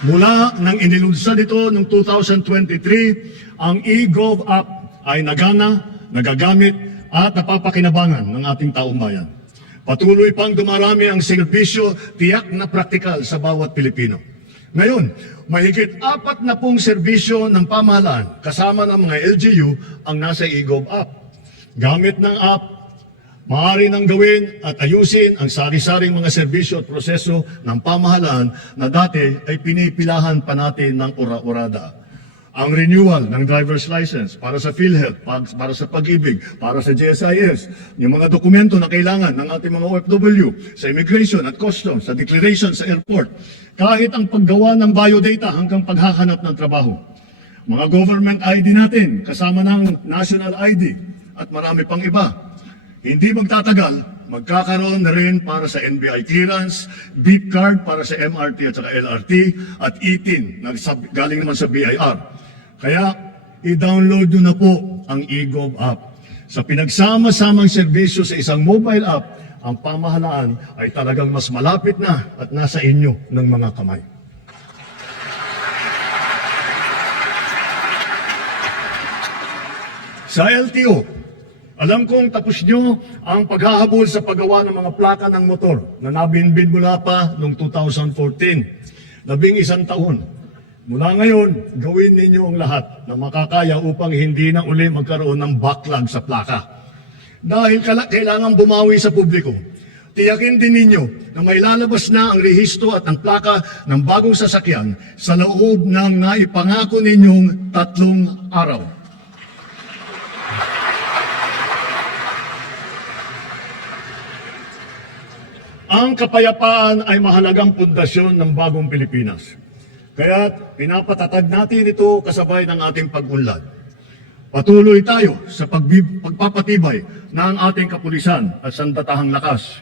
Mula nang inilunsad ito noong 2023, ang eGov app ay nagana, nagagamit at napapakinabangan ng ating taong bayan. Patuloy pang dumarami ang serbisyo tiyak na praktikal sa bawat Pilipino. Ngayon, mahigit 40 serbisyo ng pamahalaan kasama ng mga LGU ang nasa eGov app. Gamit ng app, maaari nang gawin at ayusin ang sari-saring mga serbisyo at proseso ng pamahalaan na dati ay pinipilahan pa natin ng ora-orada. Ang renewal ng driver's license para sa PhilHealth, para sa Pag-ibig, para sa GSIS, yung mga dokumento na kailangan ng ating mga OFW, sa immigration at customs, sa declaration sa airport, kahit ang paggawa ng biodata hanggang paghahanap ng trabaho. Mga government ID natin, kasama ng national ID at marami pang iba. Hindi magtatagal, magkakaroon na rin para sa NBI clearance, beep card para sa MRT at saka LRT, at e-tin na galing naman sa BIR. Kaya i-download nyo na po ang eGov app. Sa pinagsama-samang serbisyo sa isang mobile app, ang pamahalaan ay talagang mas malapit na at nasa inyo ng mga kamay. Sa LTO, alam kong tapos nyo ang paghahabol sa paggawa ng mga plaka ng motor na nabinbin mula pa noong 2014. 11 taon. Mula ngayon, gawin ninyo ang lahat na makakaya upang hindi na uli magkaroon ng backlog sa plaka. Dahil kailangan bumawi sa publiko, tiyakin din ninyo na may lalabas na ang rehistro at ang plaka ng bagong sasakyan sa loob ng naipangako ninyong 3 araw. Ang kapayapaan ay mahalagang pundasyon ng bagong Pilipinas. Kaya pinapatatag natin ito kasabay ng ating pag-unlad. Patuloy tayo sa pagpapatibay ng ating kapulisan at sandatahang lakas.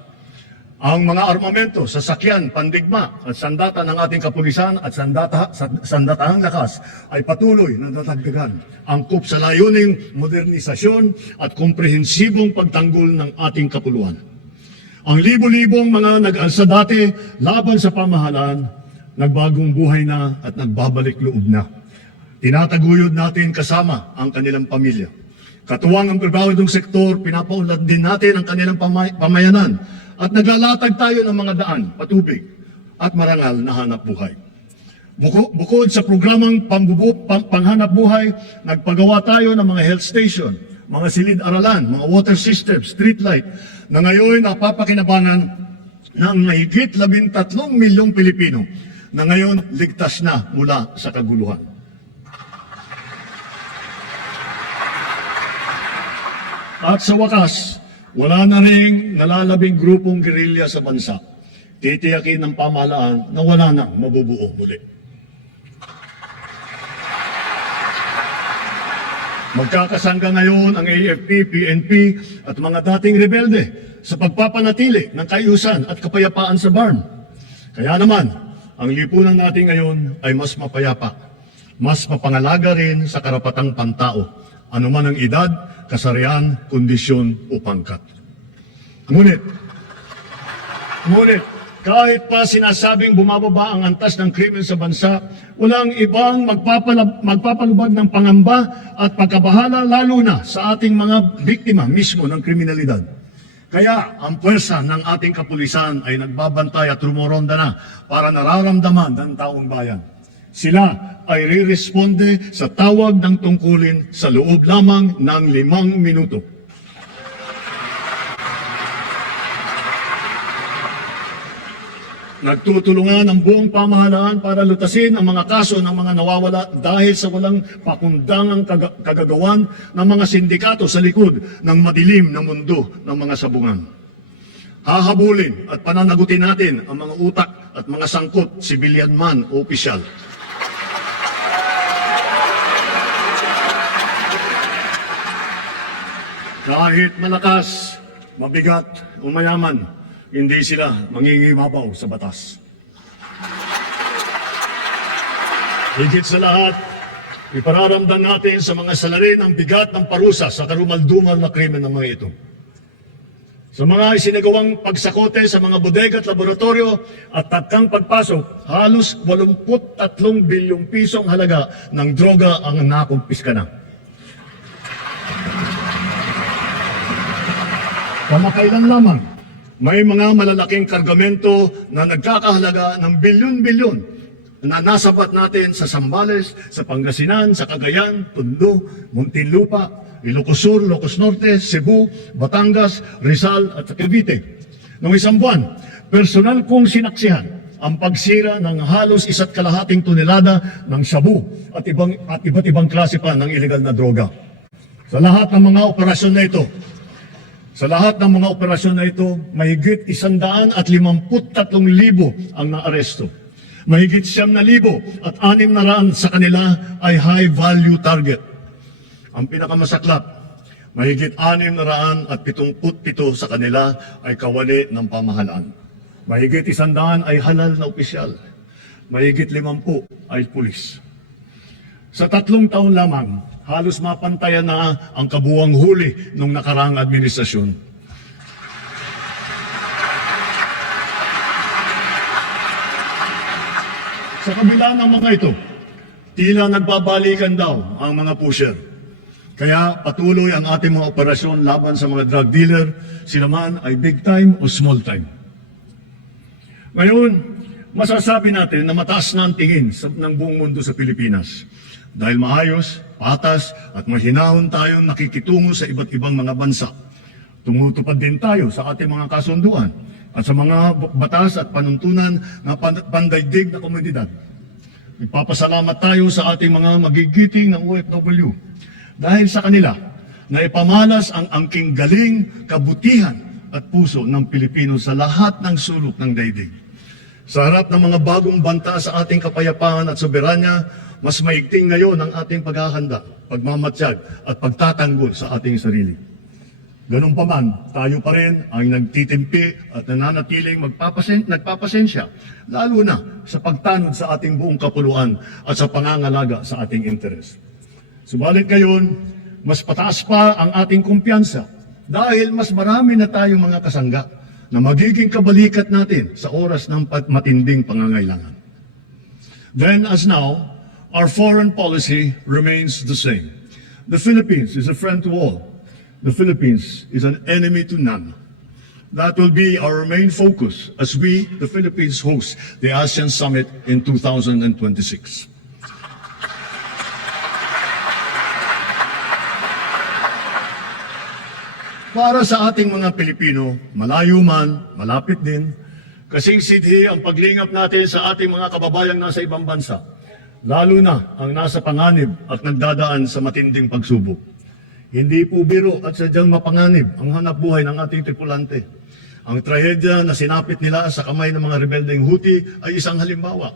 Ang mga armamento, sasakyan, pandigma at sandata ng ating kapulisan at sandatahang lakas ay patuloy na natagdagan. Angkop sa layuning modernisasyon at komprehensibong pagtanggol ng ating kapuluan. Ang libo-libong mga nag-alsa dati laban sa pamahalaan, nagbagong buhay na at nagbabalik loob na. Tinataguyod natin kasama ang kanilang pamilya. Katuwang ang pribadong sektor, pinapaunlad din natin ang kanilang pamayanan at naglalatag tayo ng mga daan, patubig at marangal na hanap buhay. Bukod sa programang panghanap buhay, nagpagawa tayo ng mga health station, mga silid-aralan, mga water system, street light, na ngayon napapakinabangan ng mahigit 13 milyong Pilipino na ngayon ligtas na mula sa kaguluhan. At sa wakas, wala na ring nalalabing grupong gerilya sa bansa. Titiyakin ng pamahalaan na wala na mabubuo muli. Magkakasangga ngayon ang AFP, PNP at mga dating rebelde sa pagpapanatili ng kaayusan at kapayapaan sa BARM. Kaya naman, ang lipunan natin ngayon ay mas mapayapa, mas mapangalaga rin sa karapatang pantao, anuman ang edad, kasarian, kondisyon o pangkat. Ngunit, kahit pa sinasabing bumababa ang antas ng krimen sa bansa, walang ibang magpapalubag ng pangamba at pagkabahala lalo na sa ating mga biktima mismo ng kriminalidad. Kaya ang puwersa ng ating kapulisan ay nagbabantay at rumoronda na para nararamdaman ng taong bayan. Sila ay riresponde sa tawag ng tungkulin sa loob lamang ng 5 minuto. Nagtutulungan ang buong pamahalaan para lutasin ang mga kaso ng mga nawawala dahil sa walang pakundangang kagagawan ng mga sindikato sa likod ng madilim na mundo ng mga sabungan. Hahabulin at pananagutin natin ang mga utak at mga sangkot, sibilyan man o opisyal. Kahit malakas, mabigat o mayaman, hindi sila mangingibabaw sa batas. Higit sa lahat, ipararamdam natin sa mga salarin ang bigat ng parusa sa karumaldumal na krimen ng mga ito. Sa mga isinagawang pagsakote sa mga bodega at laboratorio at takang pagpasok, halos 83 bilyong pisong halaga ng droga ang nakumpiska na. Kamakailan lamang, may mga malalaking kargamento na nagkakahalaga ng bilyon-bilyon na nasabat natin sa Zambales, sa Pangasinan, sa Cagayan, Tondo, Muntinlupa, Ilocos Sur, Ilocos Norte, Cebu, Batangas, Rizal at Cavite. Noong isang buwan, personal kong sinaksihan ang pagsira ng halos 1.5 tonelada ng shabu at iba't ibang klase pa ng ilegal na droga. Sa lahat ng mga operasyon na ito, mahigit 153,000 ang naaresto. Mahigit 9,000 at 600 sa kanila ay high-value target. Ang pinakamasaklap, mahigit 677 sa kanila ay kawani ng pamahalaan. Mahigit 100 ay halal na opisyal. Mahigit 50 ay pulis. Sa 3 taon lamang, halos mapantayan na ang kabuwang huli ng nakaraang administrasyon. Sa kabila ng mga ito, tila nagbabalikan daw ang mga pusher. Kaya patuloy ang ating mga operasyon laban sa mga drug dealer, sila man ay big time o small time. Ngayon, masasabi natin na mataas na ang tingin ng buong mundo sa Pilipinas. Dahil maayos, patas at mahinahon tayong nakikitungo sa iba't ibang mga bansa. Tumutupad din tayo sa ating mga kasunduan at sa mga batas at panuntunan ng pandaigdig na komunidad. Nagpapasalamat tayo sa ating mga magigiting ng OFW dahil sa kanila na ipamalas ang angking galing, kabutihan at puso ng Pilipino sa lahat ng sulok ng daigdig. Sa harap ng mga bagong banta sa ating kapayapaan at soberanya, mas maigting ngayon ang ating paghahanda, pagmamatsyag at pagtatanggol sa ating sarili. Ganun pa man, tayo pa rin ang nagtitimpi at nananatiling nagpapasensya, lalo na sa pagtanod sa ating buong kapuluan at sa pangangalaga sa ating interes. Subalit ngayon, mas pataas pa ang ating kumpiyansa dahil mas marami na tayong mga kasangga na magiging kabalikat natin sa oras ng matinding pangangailangan. Then as now, our foreign policy remains the same. The Philippines is a friend to all. The Philippines is an enemy to none. That will be our main focus as we, the Philippines, host the ASEAN Summit in 2026. Para sa ating mga Pilipino, malayo man, malapit din, kasing sidhi ang paglingap natin sa ating mga kababayang nasa ibang bansa, lalo na ang nasa panganib at nagdadaan sa matinding pagsubok. Hindi po biro at sadyang mapanganib ang hanap buhay ng ating tripulante. Ang trahedya na sinapit nila sa kamay ng mga rebeldeng Houthi ay isang halimbawa.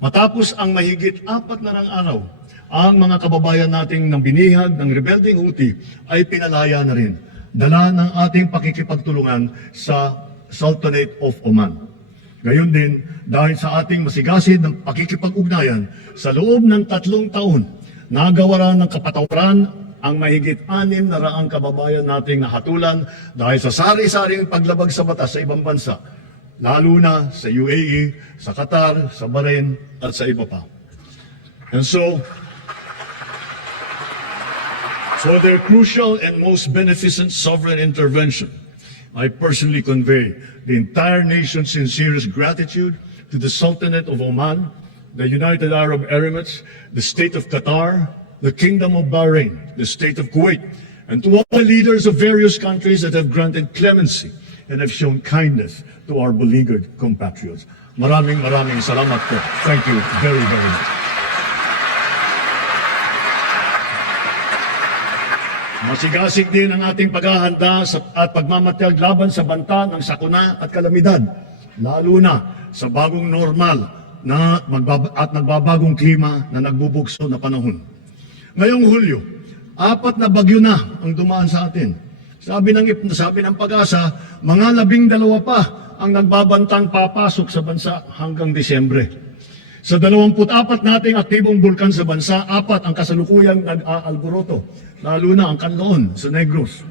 Matapos ang mahigit 4 na araw, ang mga kababayan nating nang binihag ng rebelding Houthi ay pinalaya na rin. Dala ng ating pakikipagtulungan sa Sultanate of Oman. Gayon din, dahil sa ating masigasig ng pakikipag-ugnayan, sa loob ng 3 taon, nagawaran ng kapatawaran ang mahigit 600 kababayan nating nahatulan dahil sa sari-saring paglabag sa batas sa ibang bansa, lalo na sa UAE, sa Qatar, sa Bahrain, at sa iba pa. And so their crucial and most beneficent sovereign intervention, I personally convey the entire nation's sincerest gratitude to the Sultanate of Oman, the United Arab Emirates, the State of Qatar, the Kingdom of Bahrain, the State of Kuwait, and to all the leaders of various countries that have granted clemency and have shown kindness to our beleaguered compatriots. Maraming salamat po. Thank you very, very much. Masigasig din ang ating paghahanda at pagmamatyag laban sa banta ng sakuna at kalamidad, lalo na sa bagong normal at nagbabagong klima na nagbubugso na panahon. Ngayong Hulyo, 4 na bagyo na ang dumaan sa atin. Sabi ng Pag-asa, mga 12 pa ang nagbabantang papasok sa bansa hanggang Disyembre. Sa 24 nating aktibong bulkan sa bansa, 4 ang kasalukuyang nag-aalboroto, lalo na ang Canloon sa Negros.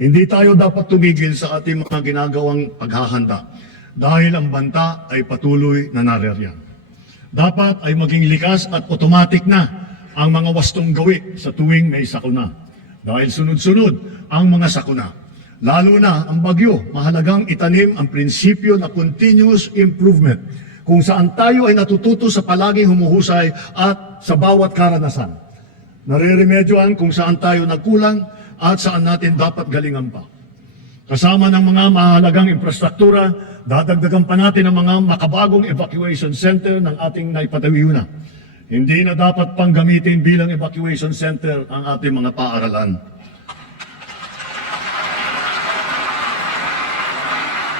Hindi tayo dapat tumigil sa ating mga ginagawang paghahanda dahil ang banta ay patuloy na naririyan. Dapat ay maging likas at otomatik na ang mga wastong gawi sa tuwing may sakuna. Dahil sunod-sunod ang mga sakuna. Lalo na ang bagyo, mahalagang itanim ang prinsipyo na continuous improvement kung saan tayo ay natututo sa palaging humuhusay at sa bawat karanasan. Nareremedyoan kung saan tayo nagkulang at saan natin dapat galingan pa. Kasama ng mga mahalagang infrastruktura, dadagdagan pa natin ang mga makabagong evacuation center ng ating naipatawiyuna. Hindi na dapat pang gamitin bilang evacuation center ang ating mga paaralan.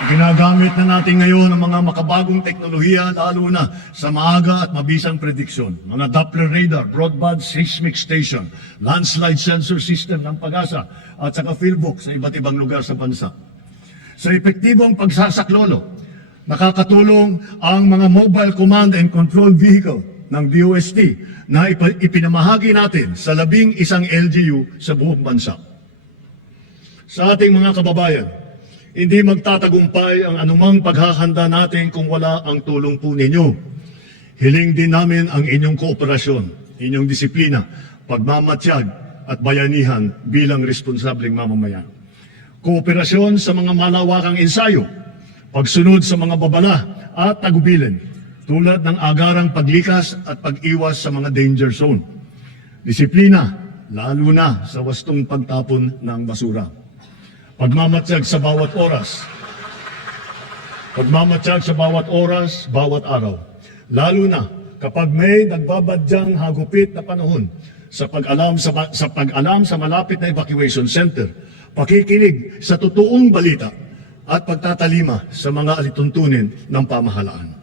Ginagamit na natin ngayon ang mga makabagong teknolohiya lalo na sa maaga at mabisang prediksyon. Mga Doppler radar, broadband seismic station, landslide sensor system ng Pag-asa at saka fieldbook sa iba't ibang lugar sa bansa. Sa epektibong pagsasaklolo, nakakatulong ang mga mobile command and control vehicle ng DOST na ipinamahagi natin sa 11 LGU sa buong bansa. Sa ating mga kababayan, hindi magtatagumpay ang anumang paghahanda natin kung wala ang tulong po ninyo. Hiling din namin ang inyong kooperasyon, inyong disiplina, pagmamatyag at bayanihan bilang responsableng mamamayan. Kooperasyon sa mga malawakang ensayo, pagsunod sa mga babala at tagubilin, tulad ng agarang paglikas at pag-iwas sa mga danger zone. Disiplina, lalo na sa wastong pagtapon ng basura. Pagmamatyag sa bawat oras. Pagmamatyag sa bawat oras, bawat araw. Lalo na kapag may nagbabadyang hagupit na panahon sa pag-alam sa malapit na evacuation center, pakikinig sa totoong balita at pagtatalima sa mga alituntunin ng pamahalaan.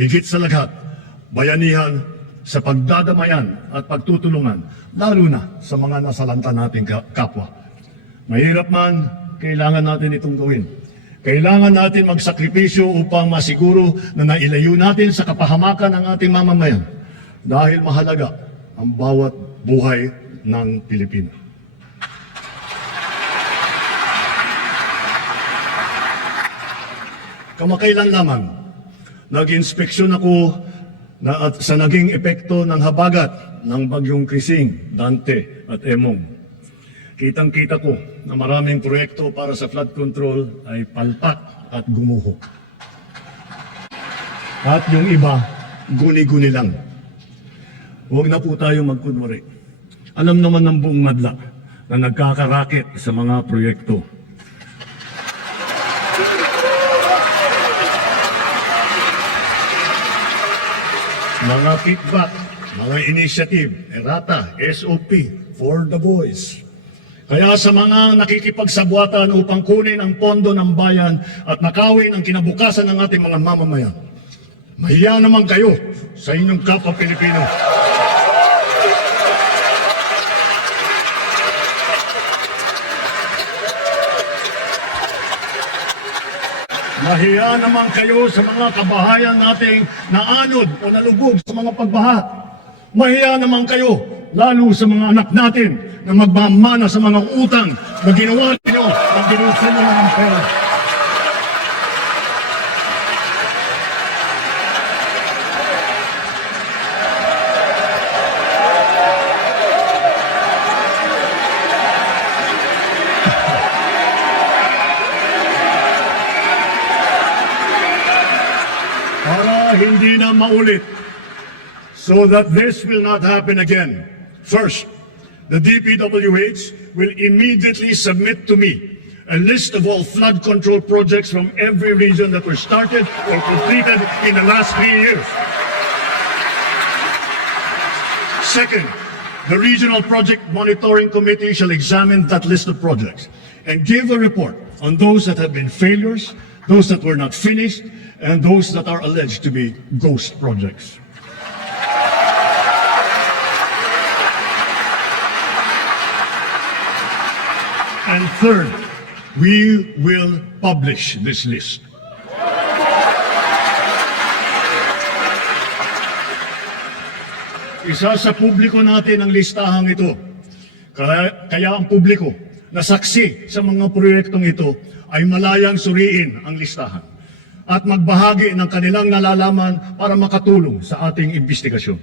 Higit sa lahat, bayanihan sa pagdadamayan at pagtutulungan, lalo na sa mga nasalanta nating kapwa. Mahirap man, kailangan natin itong gawin. Kailangan natin magsakripisyo upang masiguro na nailayo natin sa kapahamakan ng ating mamamayan dahil mahalaga ang bawat buhay ng Pilipino. Kamakailan lamang, nag-inspeksyon ako sa naging epekto ng habagat ng bagyong Krising, Dante at Emong. Kitang-kita ko na maraming proyekto para sa flood control ay palpak at gumuho. At yung iba, guni-guni lang. Huwag na po tayo magkunwari. Alam naman ng buong madla na nagkakarakit sa mga proyekto. Mga feedback, mga initiative, errata, SOP, for the boys. Kaya sa mga nakikipagsabwatan upang kunin ang pondo ng bayan at nakawin ang kinabukasan ng ating mga mamamayan, mahiya naman kayo sa inyong kapwa Pilipino. Mahiya naman kayo sa mga kabahayan nating naanod o nalubog sa mga pagbaha. Mahiya naman kayo, lalo sa mga anak natin na magmamana sa mga utang na ginawa ninyo ang ginusin nyo ng pera. Para hindi na maulit, so that this will not happen again. First, the DPWH will immediately submit to me a list of all flood control projects from every region that were started or completed in the last 3 years. Second, the Regional Project Monitoring Committee shall examine that list of projects and give a report on those that have been failures, those that were not finished, and those that are alleged to be ghost projects. And third, we will publish this list. Isa sa publiko natin ang listahang ito. Kaya ang publiko na saksi sa mga proyektong ito ay malayang suriin ang listahan at magbahagi ng kanilang nalalaman para makatulong sa ating investigasyon.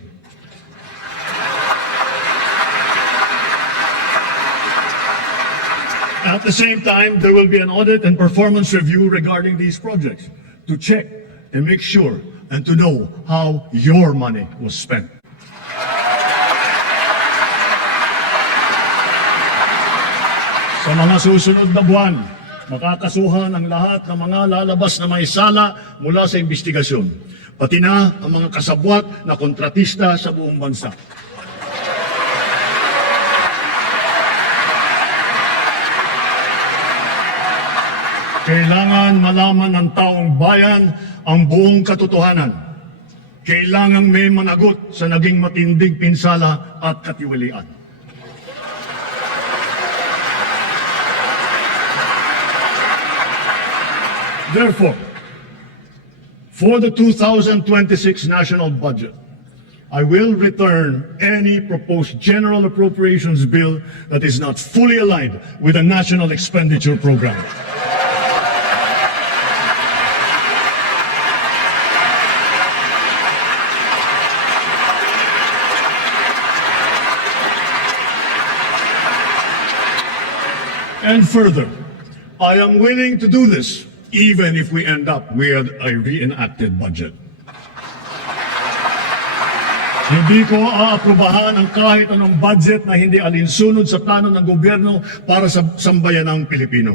At the same time, there will be an audit and performance review regarding these projects to check and make sure and to know how your money was spent. Sa mga susunod na buwan, makakasuhan ang lahat ng mga lalabas na may sala mula sa investigasyon, pati na ang mga kasabwat na kontratista sa buong bansa. Kailangan malaman ng taong bayan ang buong katotohanan. Kailangan may managot sa naging matinding pinsala at katiwalian. Therefore, for the 2026 national budget, I will return any proposed general appropriations bill that is not fully aligned with the national expenditure program. And further, I am willing to do this even if we end up with a reenacted budget. Hindi ko aaprubahan ang kahit anong budget na hindi alinsunod sa plano ng gobyerno para sa sambayanang Pilipino.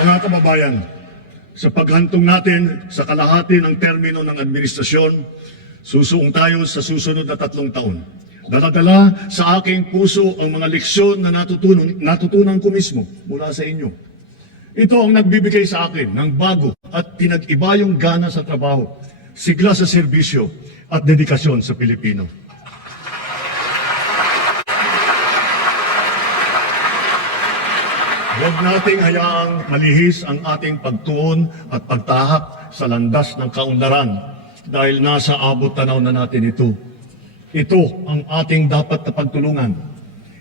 Mga kababayan, sa paghantong natin sa kalahati ng termino ng administrasyon, susuong tayo sa susunod na 3 taon. Daladala sa aking puso ang mga leksyon na natutunan ko mismo mula sa inyo. Ito ang nagbibigay sa akin ng bago at pinag-iba yung gana sa trabaho, sigla sa serbisyo at dedikasyon sa Pilipino. Huwag nating hayaang malihis ang ating pagtuon at pagtahak sa landas ng kaunlaran dahil nasa abot tanaw na natin ito. Ito ang ating dapat na pagtulungan.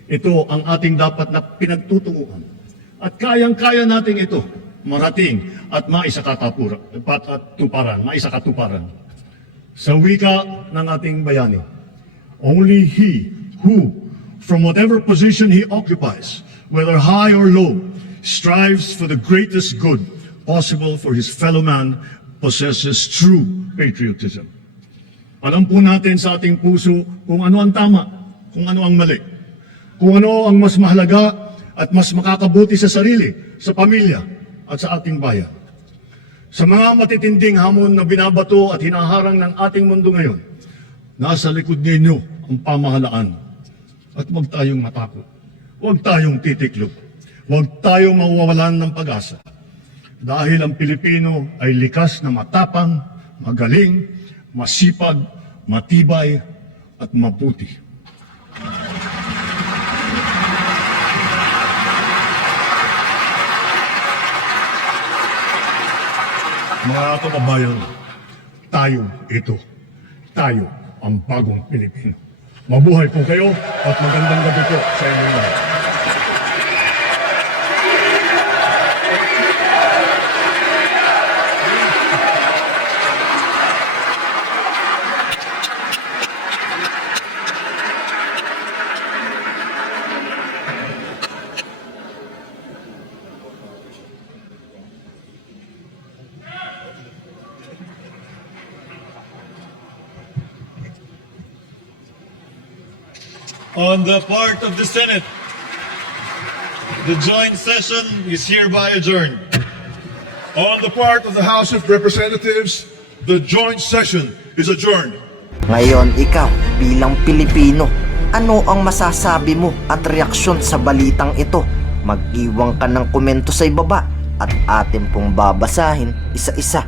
Ito ang ating dapat na pinagtutunguhan. At kayang-kaya natin ito marating at maisakatuparan. Sa wika ng ating bayani, only he who, from whatever position he occupies, whether high or low, strives for the greatest good possible for his fellow man, possesses true patriotism. Alam po natin sa ating puso kung ano ang tama, kung ano ang mali, kung ano ang mas mahalaga at mas makakabuti sa sarili, sa pamilya at sa ating bayan. Sa mga matitinding hamon na binabato at hinaharang ng ating mundo ngayon, nasa likod ninyo ang pamahalaan. At huwag tayong matakot, huwag tayong titiklop, huwag tayong mawawalan ng pag-asa. Dahil ang Pilipino ay likas na matapang, magaling, masipag, matibay, at maputi. Mga kababayan, tayo ito. Tayo ang bagong Pilipino. Mabuhay po kayo at magandang gabi po sa inyo lahat. On the part of the Senate, the joint session is hereby adjourned. On the part of the House of Representatives, the joint session is adjourned. Ngayon, ikaw, bilang Pilipino, ano ang masasabi mo at reaksyon sa balitang ito? Mag-iwan ka ng komento sa ibaba at atin pong babasahin isa-isa.